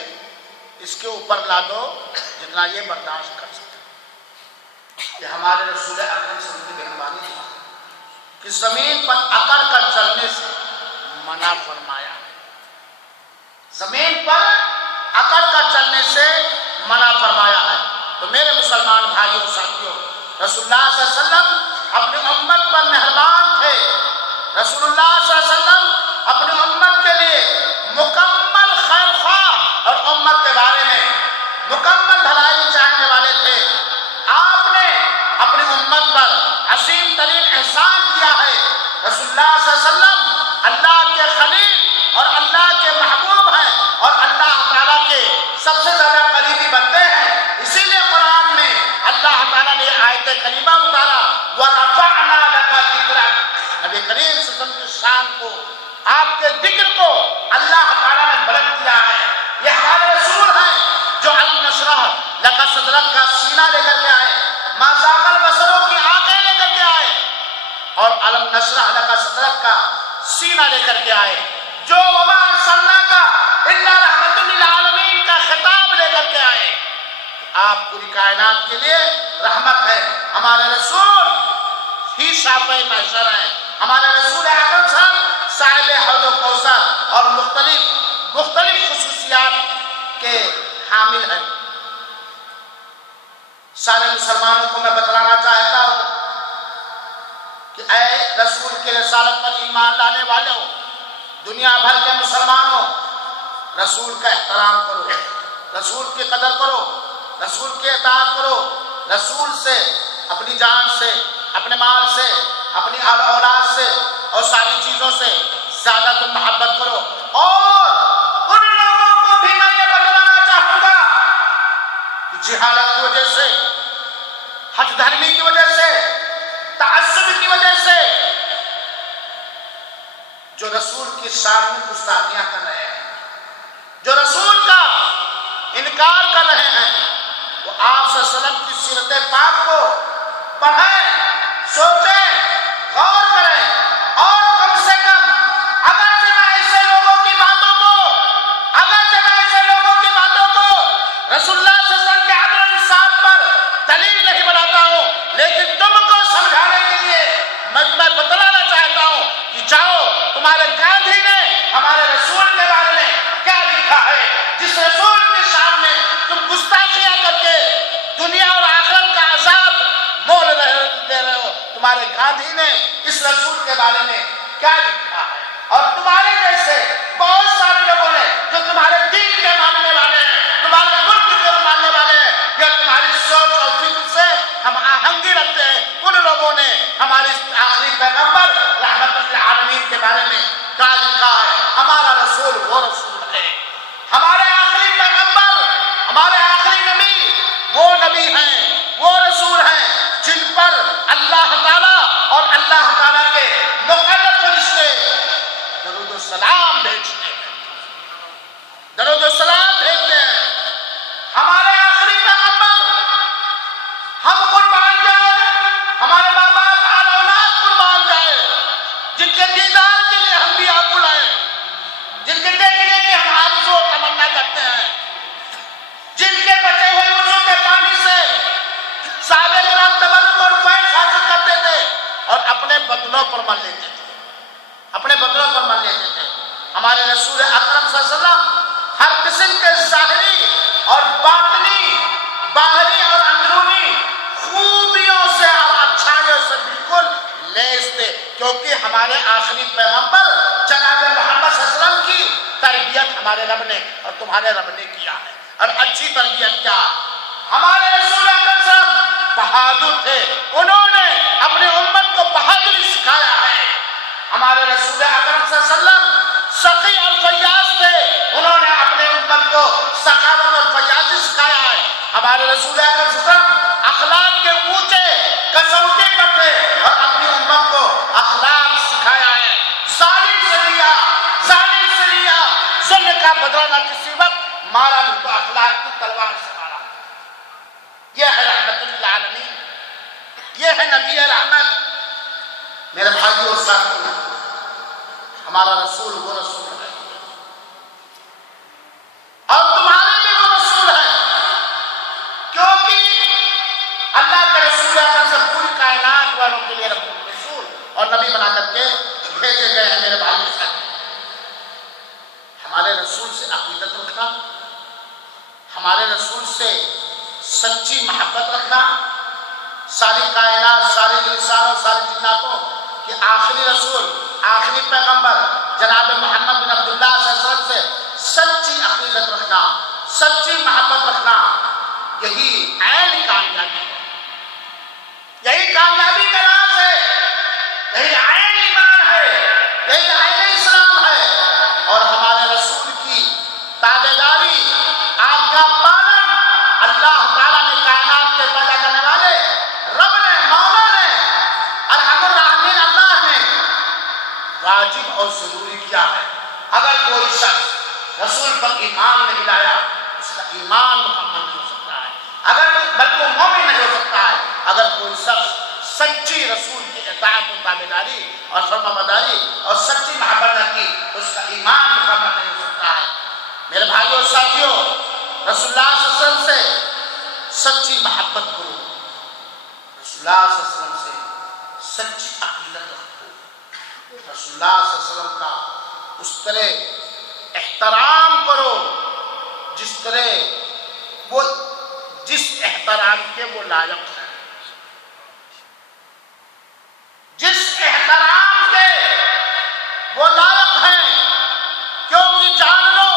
اس کے اوپر لا دو جتنا یہ برداشت کر سکتے. یہ ہمارے رسول اکرم صلی اللہ علیہ وسلم کی مہربانی ہے کہ زمین پر اکڑ کر چلنے سے منع فرمایا ہے. زمین پر اکڑ کر چلنے سے منع فرمایا ہے. تو میرے مسلمان بھائیوں ساتھیوں، رسول اللہ صلی اللہ علیہ وسلم اپنی امت پر مہربان تھے. رسول اللہ صلی اللہ علیہ وسلم اپنی امت کے لیے مکمل خیر خواہ اور امت کے بارے میں مکمل بھلائی چاہنے والے تھے. آپ نے اپنی امت پر عظیم ترین احسان کیا ہے. رسول اللہ صلی اللہ علیہ وسلم اللہ کے خلیل اور اللہ کے محبوب ہیں اور اللہ تعالیٰ کے سب سے زیادہ قریبی بندے ہیں. اسی لیے قرآن میں اللہ تعالیٰ نے آیت کریمہ اتارا وَرَفَعْنَا لَكَ ذِكْرَكَ. نبی کریم صلی اللہ علیہ وسلم کی شان کو، آپ کے ذکر کو اللہ تعالیٰ نے بلند کیا ہے. یہ ہمارے رسول ہیں جو علم نشرح لک صدرک کا سینہ لے کر کے آئے، ما زاغ البصر کی آنکھیں لے کر کے آئے، اور علم نشرح لک صدرک کا سینہ لے کر کے آئے، جو وما ارسلناک الا رحمۃ للعالمین کا خطاب لے کر کے آئے. آپ پوری کائنات کے لیے رحمت ہے. ہمارے رسول ہی شافع محشر ہیں. ہمارے رسول اکرم صلی اللہ علیہ وسلم صاحب حوض و کوثر اور مختلف خصوصیات کے حامل ہیں. سارے مسلمانوں کو میں بتلانا چاہتا ہوں کہ اے رسول کے رسالت پر ایمان لانے والوں، دنیا بھر کے مسلمانوں، رسول کا احترام کرو، رسول کی قدر کرو، رسول کی اطاعت کرو. رسول سے اپنی جان سے، اپنے مال سے، اپنی اولاد سے اور ساری چیزوں سے زیادہ تم محبت کرو. اور ان لوگوں کو بھی میں یہ بتلانا چاہوں گا کہ جہالت کی وجہ سے، ہٹ دھرمی کی وجہ سے، تعصب کی وجہ سے جو رسول کی شان میں گستاخیاں کر رہے ہیں، جو رسول کا انکار کر رہے ہیں، وہ آپ صلی اللہ علیہ وسلم کی سیرت پاک کو پڑھیں، سوچیں، غور کریں. اور کم سے کم اگرچہ میں ایسے لوگوں کی باتوں کو رسول اللہ صلی اللہ علیہ وسلم کے عدل و انصاف پر دلیل نہیں بناتا ہوں، لیکن تم کو سمجھانے کے لیے میں بتلانا چاہتا ہوں کہ جاؤ، تمہارے گاندھی نے ہمارے رسول کے بارے میں کیا لکھا ہے. جس رسول کی شان میں تم گستاخیاں کر کے دنیا اور آخرت کا عذاب مول دے رہے ہو، تمہارے گاندھی نے اس رسول کے بارے میں کیا لکھا ہے. اور تمہارے جیسے بہت سارے لوگوں نے جو تمہارے دین کے ماننے والے ہیں، تمہارے ملک کے ماننے والے ہیں، یا تمہاری سوچ اور فکر سے ہم آہنگی رکھتے ہیں، ان لوگوں نے ہمارے آخری پیغمبر رحمت للعالمین کے بارے میں کیا لکھا ہے. ہمارا رسول وہ رسول ہے، ہمارے آخری پیغمبر، ہمارے آخری نبی وہ نبی ہیں، وہ رسول ہیں جن پر اللہ تعالیٰ اور اللہ تعالیٰ کے مقرر فرشتے درود و سلام بھیجتے ہیں، درود و سلام بھیجتے ہیں. ہمارے آخری پیغمبر ہم قربان جائے، ہمارے ماں باپ اعلی اولاد قربان جائے، جن کے دیدار کے لیے ہم بھی آپ بلائیں، جن کے دیکھنے کی ہم آرزو و تمنا کرتے ہیں، جن کے بچے ہوئے وضو کے پانی سے صحابہ کرام تبرک اور فیض حاصل کرتے تھے اور اپنے بدنوں پر مل لیتے تھے، اپنے بدنوں پر مل لیتے تھے. ہمارے رسول اکرم صلی اللہ علیہ وسلم ہر قسم کے ظاہری اور باطنی، باہری اور اندرونی خوبیوں سے اور اچھائیوں سے بالکل لیس تھے، کیونکہ ہمارے آخری پیغمبر جناب محمد صلی اللہ علیہ وسلم کی تربیت ہمارے رب نے اور تمہارے رب نے کیا ہے، اور اچھی تربیت کیا. ہمارے رسول اکرم صلی اللہ علیہ وسلم بہادر تھے، انہوں نے اپنی امت کو بہادری سکھایا ہے. ہمارے رسول اکرم صلی اللہ علیہ وسلم سخی اور فیاض تھے، انہوں نے اپنے امت کو سخاوت اور فیاضی سکھایا ہے. ہمارے رسول اکرم صلی اللہ علیہ وسلم اخلاق کے اونچے کسوٹی پر تھے اور اپنی امت کو اخلاق سکھایا ہے. ظالم سے لیا ظلم کا بدلہ نہ کسی وقت مارا بھی تو اخلاق کی تلوار سے مارا. یہ ہے رحمت للعالمین، یہ ہے نبی رحمت. میرے بھائیو اور ساتھیو، ہمارا رسول وہ رسول ہے اللہ کے رسول اکرم سے پوری کائنات والوں کے لیے رب الرسول اور نبی بنا کر کے بھیجے گئے ہیں میرے بھائی ساتھ. ہمارے رسول سے عقیدت رکھنا، ہمارے رسول سے سچی محبت رکھنا، ساری کائنات، سارے انسانوں، سارے جناتوں کہ آخری رسول، آخری پیغمبر جناب محمد بن عبداللہ صلی اللہ علیہ وسلم سے سچی عقیدت رکھنا، سچی محبت رکھنا، یہی عین کامیابی ہے، یہی کامیابی کا راز ہے، یہی عین ایمان ہے، یہی عین اسلام ہے. اور ہمارے رسول کی تابعداری، آجزا پالن اللہ تعالیٰ نے کائنات کے پیدا کرنے والے رب نے، مولا نے، ارحم الراحمین اللہ نے واجب اور ضروری کیا ہے. اگر کوئی شخص رسول پر ایمان نہیں لایا اس کا ایمان مکمل نہیں ہو سکتا ہے، اگر بلکہ مومن نہیں ہو سکتا ہے. اگر کوئی شخص سچی رسول کی اطاعت و تابعداری اور فرمانبرداری اور سچی محبت نہ کی تو اس کا ایمان مکمل نہیں ہو سکتا ہے. میرے بھائیوں اور ساتھیوں، رسول اللہ صلی اللہ علیہ وسلم سے سچی محبت کرو، رسول اللہ صلی اللہ علیہ وسلم سے سچی عقیدت رکھو، رسول اللہ صلی اللہ علیہ وسلم کا اس طرح احترام کرو جس طرح وہ جس احترام کے وہ لائق ہیں، جس احترام کے وہ لائق ہیں. کیونکہ جان لو،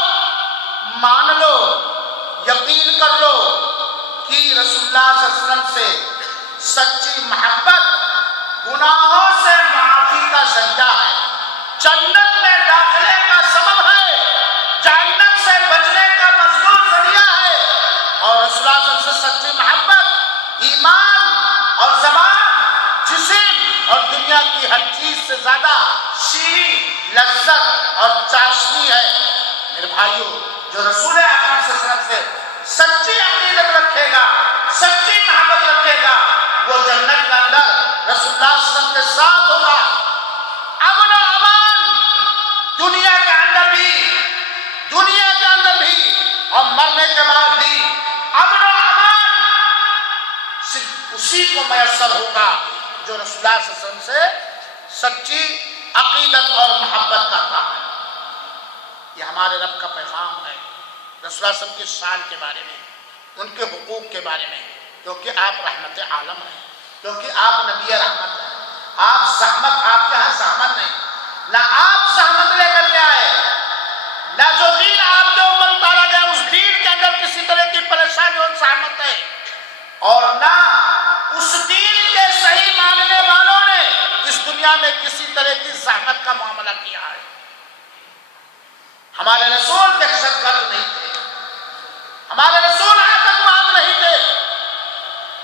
مان لو، یقین کر لو کہ رسول اللہ صلی اللہ علیہ وسلم سے سچی محبت گناہوں سے معافی کا ذریعہ ہے، جنت میں داخلے کا سبب ہے، جہنم سے بچنے کا مضمون ذریعہ ہے. اور رسول اللہ صلی اللہ علیہ وسلم سے سچی محبت ایمان اور زبان، جسم اور دنیا کی ہر چیز سے زیادہ شیریں لذت اور چاشنی ہے. میرے بھائیوں، جو رسول اکرم صلی اللہ علیہ وسلم سے سچی عقیدت رکھے گا، سچی محبت رکھے گا، وہ جنت کے اندر رسول اللہ صلی اللہ علیہ وسلم کے ساتھ ہوگا. امن و امان دنیا کے اندر بھی، دنیا کے اندر بھی اور مرنے کے بعد بھی امن و امان صرف اسی کو میسر ہوگا جو رسول اللہ صلی اللہ علیہ وسلم سے سچی عقیدت اور محبت کرتا ہے. یہ ہمارے رب کا پیغام ہے رسول اللہ صلی اللہ علیہ وسلم کی شان کے بارے میں، ان کے حقوق کے بارے میں، کیونکہ آپ رحمت عالم ہیں، کیونکہ آپ نبی رحمت ہیں. آپ زحمت، آپ کے ہاں زحمت نہیں، نہ آپ زحمت لے کر کے آئے، نہ جو دین آپ کے اوپر اتارا گیا اس دین کے اندر کسی طرح کی پریشانی اور زحمت ہے، اور نہ اس دین کے صحیح ماننے والوں نے اس دنیا میں کسی طرح کی زحمت کا معاملہ کیا ہے. ہمارے رسول دہشت گرد نہیں تھے، ہمارے رسول آتنکواد نہیں تھے،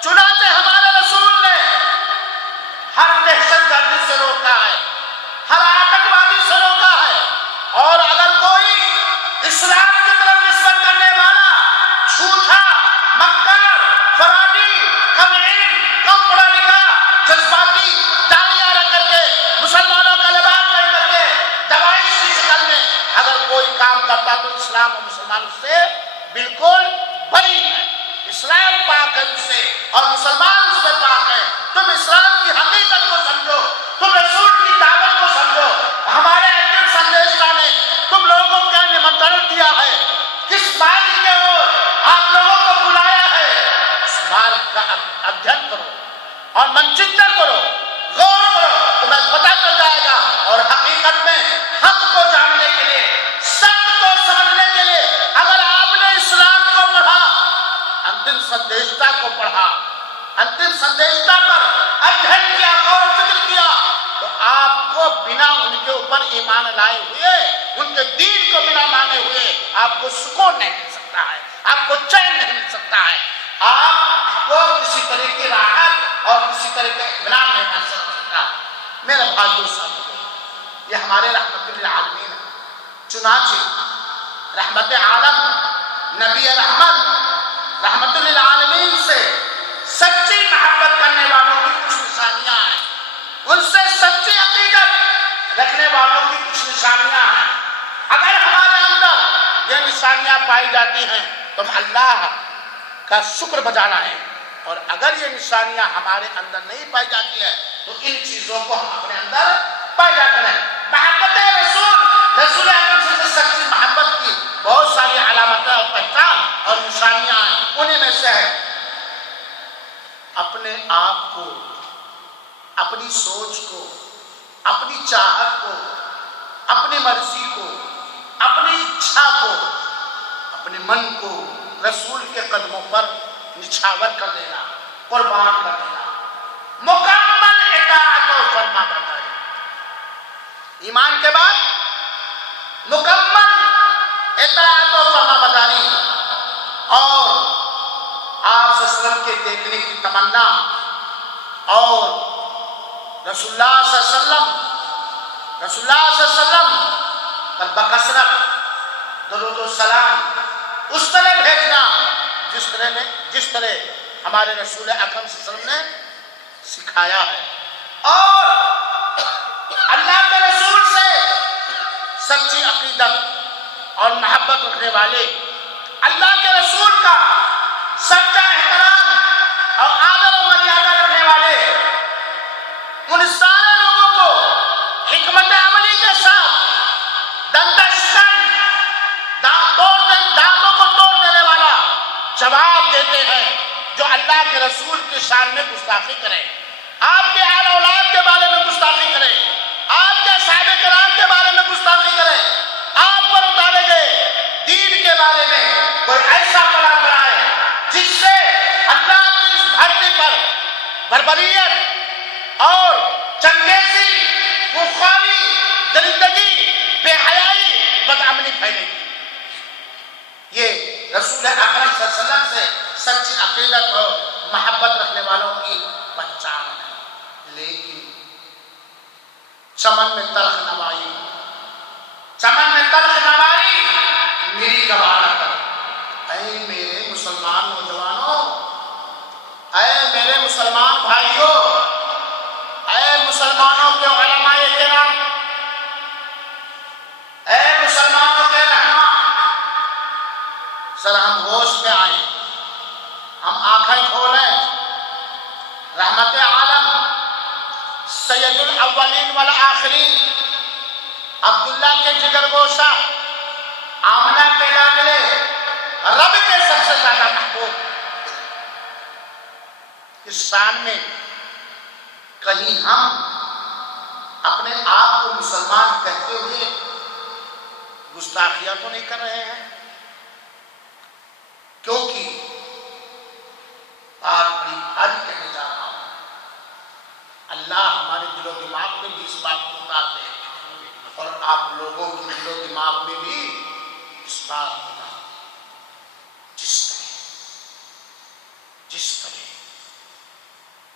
چنانچہ ہمارے رسول نے ہر دہشت گردی سے روکا ہے، ہر آتنکوادی سے روکا ہے. اور اگر کوئی اسلام کی طرف نسبت کرنے والا جھوٹا، مکار، فرادی، کم علم، کم پڑھا لکھا، جذباتی داڑیاں رکھ کر کے، مسلمانوں کا لباس پہن کر کے، دوائی کی شکل میں اگر کوئی کام کرتا تو اسلام اور مسلمان اس سے بالکل بری ہے. اسلام پاک ہے اس سے اور مسلمان اس سے پاک ہے. تم اسلام کی حقیقت کو سمجھو، تم رسول کی دعوت کو سمجھو. ہمارے انتم سندیشتا نے تم لوگوں کو کیا نمنترن دیا ہے، کس بات کے اور آپ لوگوں کو بلایا ہے. اس بات کا ادھین کرو اور منچنتن کرو، غور کرو، تمہیں پتہ چل جائے گا. اور حقیقت میں حق کو جاننے کے لیے، سچ کو سمجھنے کے لیے اگر آپ نے اسلام کو پڑھا، انتم سندیشتا کو پڑھا، انتم سندیشتا پر ادھین کیا، غور و فکر کیا، تو آپ کو بنا ان کے اوپر ایمان لائے ہوئے، ان کے دین کو بنا مانے ہوئے آپ کو سکون نہیں مل سکتا ہے، آپ کو چین نہیں مل سکتا ہے، آپ کو کسی طرح کی راحت اور کسی طرح کا اطمینان نہیں مل سکتا. میرے بھائیوں ساتھیوں، یہ ہمارے رحمت للعالمین ہے. چنانچہ رحمت عالم نبی رحمت رحمت للعالمین سے سچی محبت کرنے والوں کی کچھ نشانیاں ہیں، ان سے سچی عقیدت رکھنے والوں کی کچھ نشانیاں ہیں. اگر ہمارے اندر یہ نشانیاں پائی جاتی ہیں تو ہم اللہ کا شکر بجانا ہے اور اگر یہ نشانیاں ہمارے اندر نہیں پائی جاتی ہے تو ان چیزوں کو ہم اپنے اندر پیدا کریں. محبت رسول اکرم سے سچی محبت کی بہت ساری علامتیں اور پہچان اور نشانیاں ہیں. انہیں میں سے ہے اپنے آپ کو، اپنی سوچ کو، اپنی چاہت کو، اپنی مرضی کو، اپنی اچھا کو، اپنے من کو رسول کے قدموں پر نچھاور کر دینا، قربان کر دینا، مکمل اطاعت و فرما برداری. ایمان کے بعد مکمل اطاعت و فرما برداری اور آپ صلی اللہ علیہ وسلم کے دیکھنے کی تمنا اور رسول اللہ صلی اللہ علیہ وسلم پر بکثرت درود و سلام اس طرح بھیجنا جس طرح ہمارے رسول اکرم صلی اللہ علیہ وسلم نے سکھایا ہے. اور اللہ کے رسول سے سچی عقیدت اور محبت رکھنے والے، اللہ کے رسول کا سچا احترام اور آدر و مریادہ رکھنے والے، ان سارے لوگوں کو حکمت عملی کے ساتھ دانتوں کو توڑ دینے والا جواب دیتے ہیں جو اللہ کے رسول کی شان میں گستاخی کرے، آپ کے آل اولاد کے بارے میں گستاخی کرے، آپ کے صحابہ کرام کے بارے میں گستاخی کرے، آپ پر اتارے گئے دین کے بارے میں کوئی ایسا کلام بنائے جس سے اللہ کی اس دھرتی پر بربریت اور چنگیزی، خونخواری، درندگی، بے حیائی، بدعملی پھیلے گی. یہ رسول اکرم صلی اللہ علیہ وسلم سے سچی عقیدت اور محبت رکھنے والوں کی پہچان ہے. لیکن چمن میں تلخ نوائی میری گوارا کر. اے میرے مسلمان نوجوانوں، اے میرے مسلمان بھائیوں، اے مسلمانوں کے علماء کرام، اے مسلمانوں کے رہنما، ذرا ہم ہوش میں آئیں، ہم آنکھیں کھولیں. رحمت عالم سید الاولین والآخرین عبداللہ کے جگر گوشہ، آمنہ کے لاڈلے، رب کے سب سے زیادہ محبوب، اس شان میں کہیں ہم اپنے آپ کو مسلمان کہتے ہوئے گستاخیاں تو نہیں کر رہے ہیں؟ کیونکہ بات بڑی بھاری کہنے جا رہا ہوں، اللہ ہمارے دل و دماغ میں بھی اس بات کو اتارتے ہیں اور آپ لوگوں کے دل و دماغ میں بھی اس بات کو اتارتے ہیں. جس طرح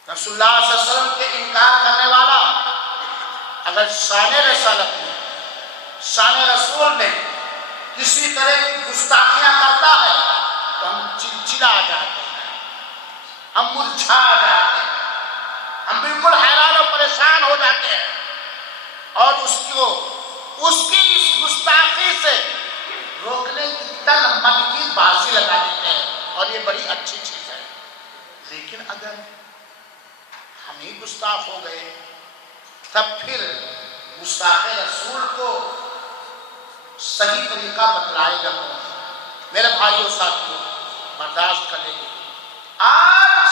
رسول اللہ صلی اللہ علیہ وسلم کے انکار کرنے والا اگر شان رسالت میں، شان رسول میں کسی طرح کی گستاخیاں کرتا ہے تو ہم چڑچڑا جاتے ہیں، ہم مرجھا جاتے ہیں، ہم بالکل حیران و پریشان ہو جاتے ہیں اور اس کی اس گستاخی سے روکنے کی تن من کی بازی لگا دیتے ہیں اور یہ بڑی اچھی چیز ہے. لیکن اگر ہم ہی گستاخ ہو گئے تب پھر گستاخ رسول کو صحیح طریقہ بتلائے گا کون؟ میرے بھائیوں ساتھیوں، برداشت کریں گے. آج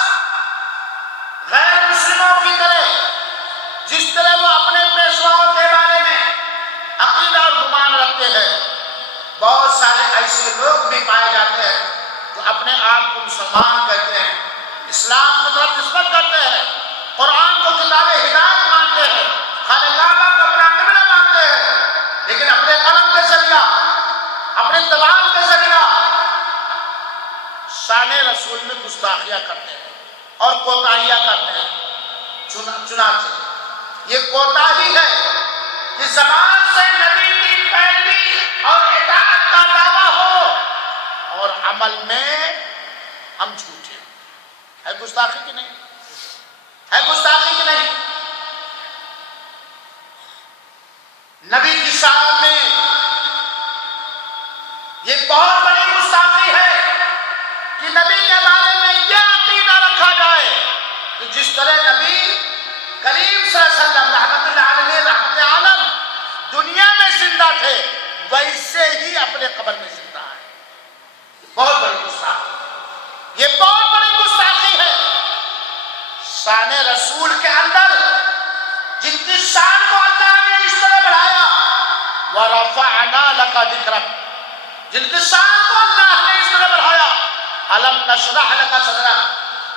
غیر مسلموں کی طرح جس طرح وہ اپنے پیشواؤں کے بارے میں عقیدہ اور گمان رکھتے ہیں، بہت سارے ایسے لوگ بھی پائے جاتے ہیں جو اپنے آپ کو مسلمان کہتے ہیں، اسلام کی طرف نسبت کرتے ہیں، قرآن کو کتاب ہدایت مانتے ہیں، خانہ کعبہ کو اپنا قبلہ مانتے ہیں، لیکن اپنے قلم کے ذریعہ، اپنے زبان کے ذریعہ شان رسول میں گستاخیاں کرتے ہیں اور کوتاہیاں کرتے ہیں. چنانچہ یہ کوتاہی ہے کہ زبان سے نبی کی پیروی اور اطاعت کا دعویٰ ہو اور عمل میں ہم جھوٹے. ہے گستاخی کی نہیں؟ ہے گستاخی کی نہیں؟ نبی کی شان میں یہ بہت بڑی گستاخی ہے کہ نبی کے بارے میں یہ عقیدہ رکھا وسلم رحمت العالمین رحمت عالم دنیا میں زندہ تھے ویسے ہی اپنے قبر میں زندہ ہے. بہت بڑی گستاخی، یہ بہت بڑی گستاخی ہے. شان رسول کے اندر جن کی شان کو اللہ نے اس طرح بڑھایا، وَرَفَعْنَا لَكَ ذِكْرَكَ، جن کی شان کو اللہ نے اس طرح بڑھایا، أَلَمْ نَشْرَحْ لَكَ صَدْرَكَ،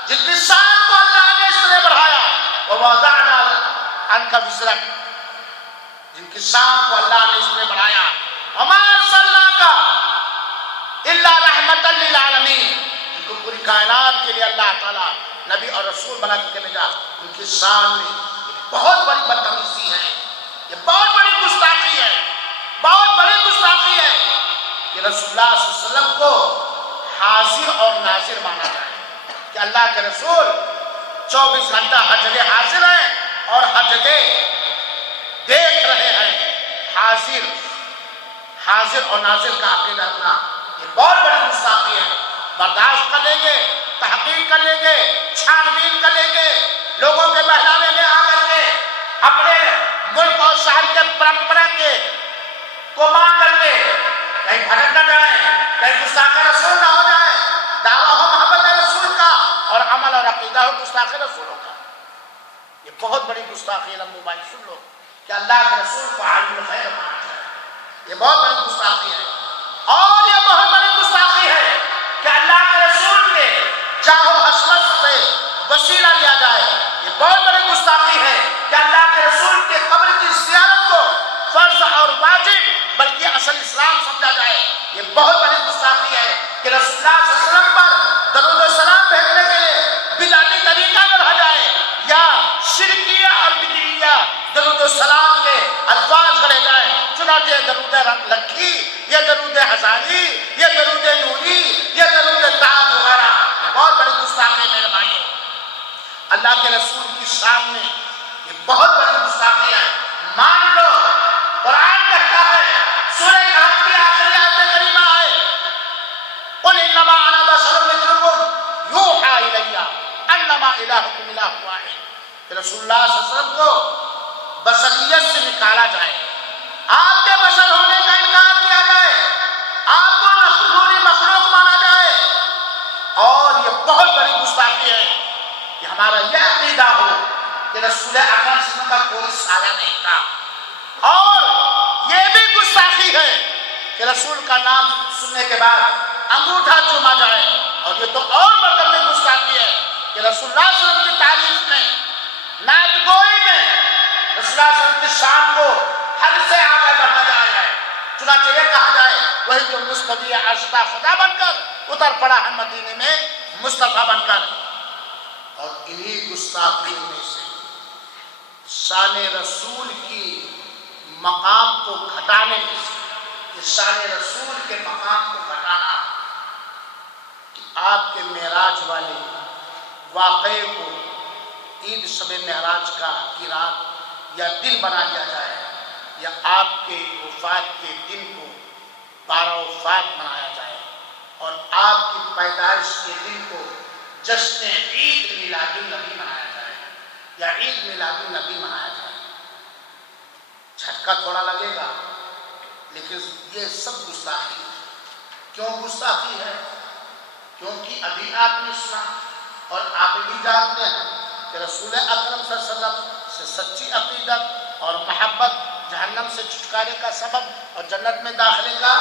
جن کی شان کو اللہ نے اس طرح بڑھایا، وَوَضَعْنَا عَنْكَ وِزْرَكَ، جن کی شان کو اللہ نے اس طرح بڑھایا. وَمَا أَرْسَلْنَاكَ إِلَّا رَحْمَةً لِّلْعَالَمِينَ، ان کو پوری کائنات کے لیے اللہ تعالیٰ نبی اور رسول بنا کے بھیجا. ان کی شان میں بہت بڑی بدتمیزی ہے، یہ بہت بڑی گستاخی ہے، بہت بڑی گستاخی ہے کہ رسول اللہ صلی اللہ علیہ وسلم کو حاضر اور ناظر مانا جائے، کہ اللہ کے رسول 24 گھنٹہ ہر جگہ حاضر ہیں اور ہر جگہ دیکھ رہے ہیں. حاضر اور ناظر کا عقیدہ رکھنا یہ بہت بڑی گستاخی ہے. برداشت کر لیں گے، تحقیق کر لیں گے، چھان بین کر لیں گے، لوگوں کے بہلانے میں آ کر کے اپنے ملک اور شہر کے پرمپرا کے کو مان کر کے کہیں بھٹک نہ جائیں، کہیں گستاخ رسول نہ ہو جائے. دعویٰ ہو محبت رسول کا اور عمل اور عقیدہ ہو گستاخ رسولوں کا. یہ بہت بڑی گستاخی ہے. لمبو بھائی سن لو کہ اللہ کے رسول کو عالم الخیر مانا جائے، یہ بہت بڑی گستاخی ہے. اور یہ بہت بڑی گستاخی ہے کہ اللہ کے رسول کے جاہ و حسرت سے وسیلہ لیا جائے. یہ بہت بڑی گستاخی ہے کہ اللہ کے رسول کے قبر کی زیارت کو فرض اور واجب بلکہ اصل اسلام سمجھا جائے. یہ بہت بڑی گستاخی ہے کہ رسول اللہ صلی اللہ علیہ وسلم پر درود و سلام بھیجنے کے لیے بدعتی طریقہ گڑھا جائے یا شرکیہ اور بدعیہ درود و سلام کے الفاظ گڑھے جائیں. چنانچہ درود لکھی، یہ درود ہزاری، یہ درود نوری، یہ درود تاج وغیرہ، بہت بڑی گستاخی ہے میرے بھائیوں. اللہ کے رسول کی شان میں یہ بہت بڑی گستاخی ہے. مان لو قرآن کہتا ہے، سورہ کہف کی آخری آیت کریمہ ہے، قُلْ إِنَّمَا أَنَا بَشَرٌ مِثْلُكُمْ يُوحَىٰ إِلَيَّ أَنَّمَا إِلَٰهُكُمْ إِلَٰهٌ وَاحِدٌ. کہ رسول اللہ صلی اللہ علیہ وسلم کو بشریت سے نکالا جائے، آپ کے بشر ہونے کا انکار کیا جائے، آپ کو پوری مخلوق مانا جائے. اور یہ بہت بڑی گستاخی ہے کہ ہمارا یہ عقیدہ ہو کہ رسول اکرم صلی اللہ علیہ وسلم کا کوئی سایہ نہیں تھا. اور یہ بھی گستاخی ہے کہ رسول کا نام سننے کے بعد انگوٹھا چوما جائے. اور یہ تو اور بڑی گستاخی ہے کہ رسول اللہ صلی اللہ علیہ وسلم کی تعریف میں، نعت گوئی میں رسول اللہ صلی اللہ علیہ وسلم کی شان کو حد سے آگے بڑھایا جائے. چنانچہ یہ کہا جائے وہی جو مستوی عرشہ خدا بن کر اتر پڑا ہے مدینے میں مصطفیٰ بن کر. اور انہی گستاخیوں میں سے شان رسول کی مقام کو گھٹانے میں سے، کہ شان رسول کے مقام کو گھٹانا، کہ آپ کے معراج والے واقعے کو عید شب معراج کی رات یا دن بنا لیا جائے، یا آپ کے وفات کے دن کو 12 وفات منایا جائے، اور آپ کی پیدائش کے دن کو جشن عید میلاد النبی منایا جائے یا عید میلاد النبی منایا جائے. جھٹکا تھوڑا لگے گا، لیکن یہ سب گستاخی ہے. کیوں گستاخی ہے؟ کیونکہ ابھی آپ نے سنا اور آپ بھی جانتے ہیں کہ رسول اکرم صلی اللہ علیہ وسلم سے سچی عقیدت اور محبت جہنم سے چھٹکارے کا سبب اور جنت میں داخلے کا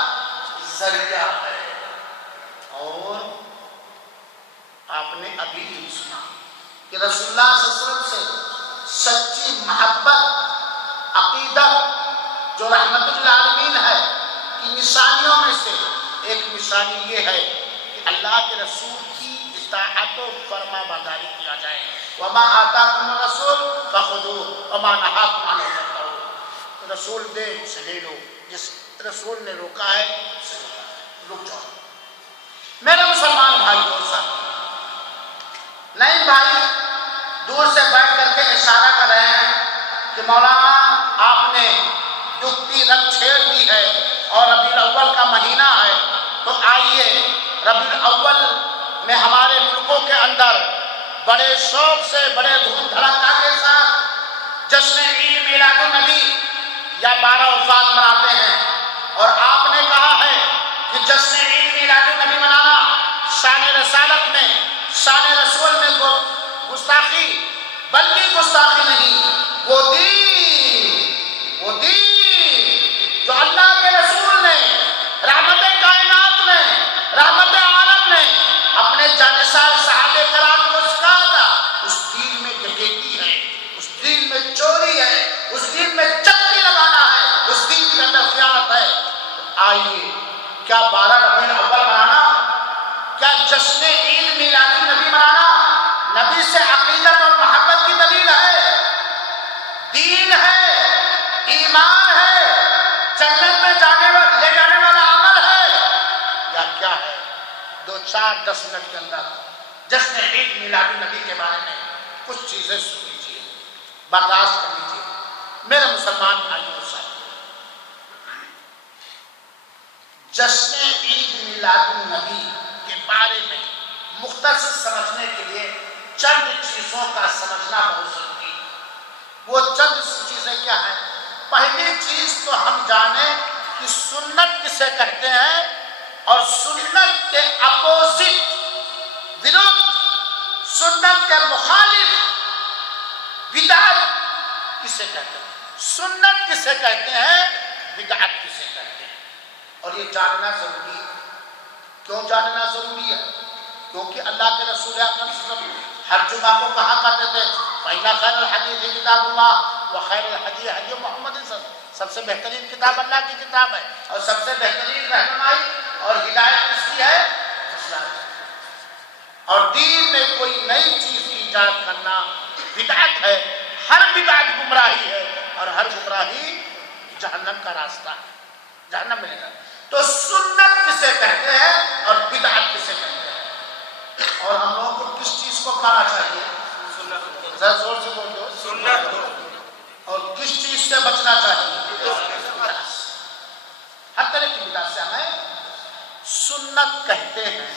ذریعہ ہے. اور آپ نے ابھی بھی سنا کہ رسول اللہ صلی اللہ علیہ وسلم سے سچی محبت عقیدت جو رحمت للعالمین ہے کی نشانیوں میں سے ایک نشانی یہ ہے کہ اللہ کے رسول کی اطاعت و فرما برداری کیا جائے. وَمَا آتَاكُمُ الرَّسُولُ فَخُذُوهُ وَمَا نَهَاكُمْ عَنْهُ فَانْتَهُوا. رسول دے اسے لے لو، جس رسول نے روکا ہے اسے رک جاؤ. میرے مسلمان بھائی اور ساتھی، نہیں بھائی دور سے بیٹھ کر کے اشارہ کر رہے ہیں کہ مولانا آپ نے دکھتی رگ چھیڑ دی ہے اور ربیع الاول کا مہینہ ہے، تو آئیے ربیع الاول میں ہمارے ملکوں کے اندر بڑے شوق سے، بڑے دھوم دھڑکا کے ساتھ جشن 12 وفات مناتے ہیں، اور آپ نے کہا ہے کہ جشن عید میلاد النبی منانا شان رسالت میں، شان رسول میں گستاخی، بلکہ گستاخی نہیں، وہ دین جو اللہ کے رسول نے، رحمت کائنات نے، رحمت عالم نے اپنے جانثال صحابہ کرام کو سکھایا تھا، اس دین میں ڈکیتی ہے، اس دین میں چوری ہے، اس دین میں چکری لگانا ہے، اس دین کے اندر خیانت ہے۔ آئیے، کیا 12 ربیع الاول منانا، کیا جشن عید میلاد النبی منانا نبی سے عقیدت اور محبت کی دلیل ہے، دین ہے، ایمان ہے، جنت میں لے جانے والا عمل ہے، یا کیا ہے؟ 2-4-10 منٹ کے اندر جشن عید میلاد النبی کے بارے میں کچھ چیزیں سن لیجیے، برداشت کر لیجیے میرے مسلمان بھائیوں اور ساتھیوں۔ جشن عید میلاد النبی کے بارے میں مختصر سمجھنے کے لیے چند چیزوں کا سمجھنا بہت ضروری ہے۔ وہ چند چیزیں کیا ہیں؟ پہلی چیز تو ہم جانیں کہ سنت کسے کہتے ہیں، اور سنت کے اپوزٹ، ورودھ، سنت کے مخالف بدعت کسے کہتے ہیں، سنت کسے کہتے ہیں، بدعت کسے کہتے ہیں، اور یہ جاننا ضروری ہے۔ کیوں جاننا ضروری ہے؟ کیونکہ اللہ کے رسول اکرم صلی اللہ علیہ وسلم ہر جمعہ کو کہا کرتے تھے فَإِنَّ خَيْرَ الْحَدِيثِ كِتَابُ اللَّهِ وَخَيْرَ الْهَدِيِ هَدْيُ مُحَمَّدٍ صلی اللہ علیہ وسلم۔ سب سے بہترین کتاب اللہ کی کتاب ہے، اور سب سے بہترین رہنمائی اور ہدایت اس کی ہے اسلام۔ اور دین میں کوئی نئی چیز ایجاد کرنا بدعت ہے، ہر بدعت گمراہی ہے، اور ہر گمراہی جہنم کا راستہ ہے، جہنم میں لے جاتا ہے۔ تو سنت کسے کہتے ہیں اور بدعت کسے کہتے ہیں، اور ہم لوگوں کو کس چیز کو کھانا چاہیے؟ سنت، ذرا زور سے بولو، سنت، اور کس چیز سے بچنا چاہیے؟ ہر طرح کی بدعت سے ہمیں سنت کہتے ہیں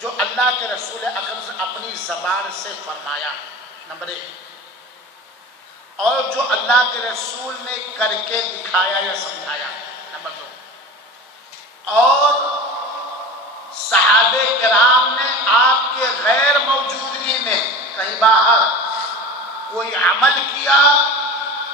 جو اللہ کے رسول اکرم سے اپنی زبان سے فرمایا، نمبر 1، اور جو اللہ کے رسول نے کر کے دکھایا یا سمجھایا، نمبر 2، اور صحابہ کرام نے آپ کے غیر موجودگی میں کہیں باہر کوئی عمل کیا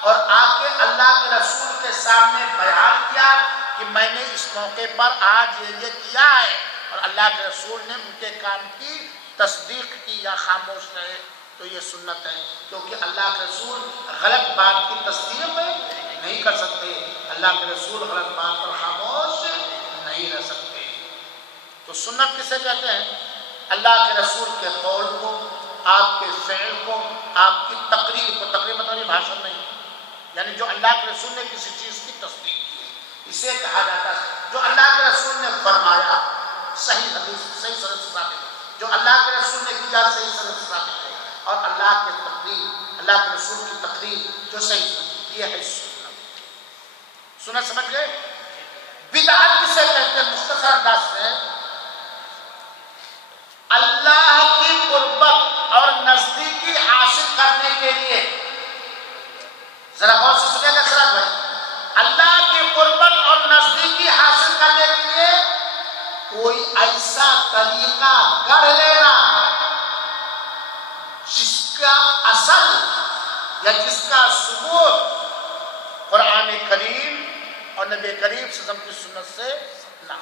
اور آ کے اللہ کے رسول کے سامنے بیان کیا کہ میں نے اس موقع پر آج یہ کیا ہے، اور اللہ کے رسول نے ان کے کام کی تصدیق کی یا خاموش رہے، تو یہ سنت ہے۔ کیونکہ اللہ کے رسول غلط بات کی تصدیق نہیں کر سکتے، اللہ کے رسول غلط بات پر خاموش نہیں رہ سکتے۔ تو سنت کسے کہتے ہیں؟ اللہ کے رسول کے قول کو، آپ کے فعل کو، آپ کی تقریر کو، تقریر مطلب بھاشن نہیں، یعنی جو اللہ کے رسول نے کسی چیز کی تصدیق کی، اسے کہا جاتا ہے جو اللہ کے رسول نے فرمایا، صحیح حدیث، صحیح سند سے ثابت، جو اللہ کے رسول نے کیا صحیح سند سے ثابت ہے، اور اللہ کے تقریر، اللہ کے رسول کی تقریر جو صحیح سند، یہ ہے سنت۔ سنت سمجھ گئے؟ بدعت کسے کہتے ہیں؟ مختصر انداز سے اللہ کی قربت اور نزدیکی حاصل کرنے کے لیے، ذرا غور سے سنیے گا سرات بھائی، اللہ کی قربت اور نزدیکی حاصل کرنے کے لیے کوئی ایسا طریقہ گڑھ لینا جس کا اصل یا جس کا ثبوت قرآن کریم اور نبی کریم صلی اللہ علیہ وسلم کی سنت سے نہ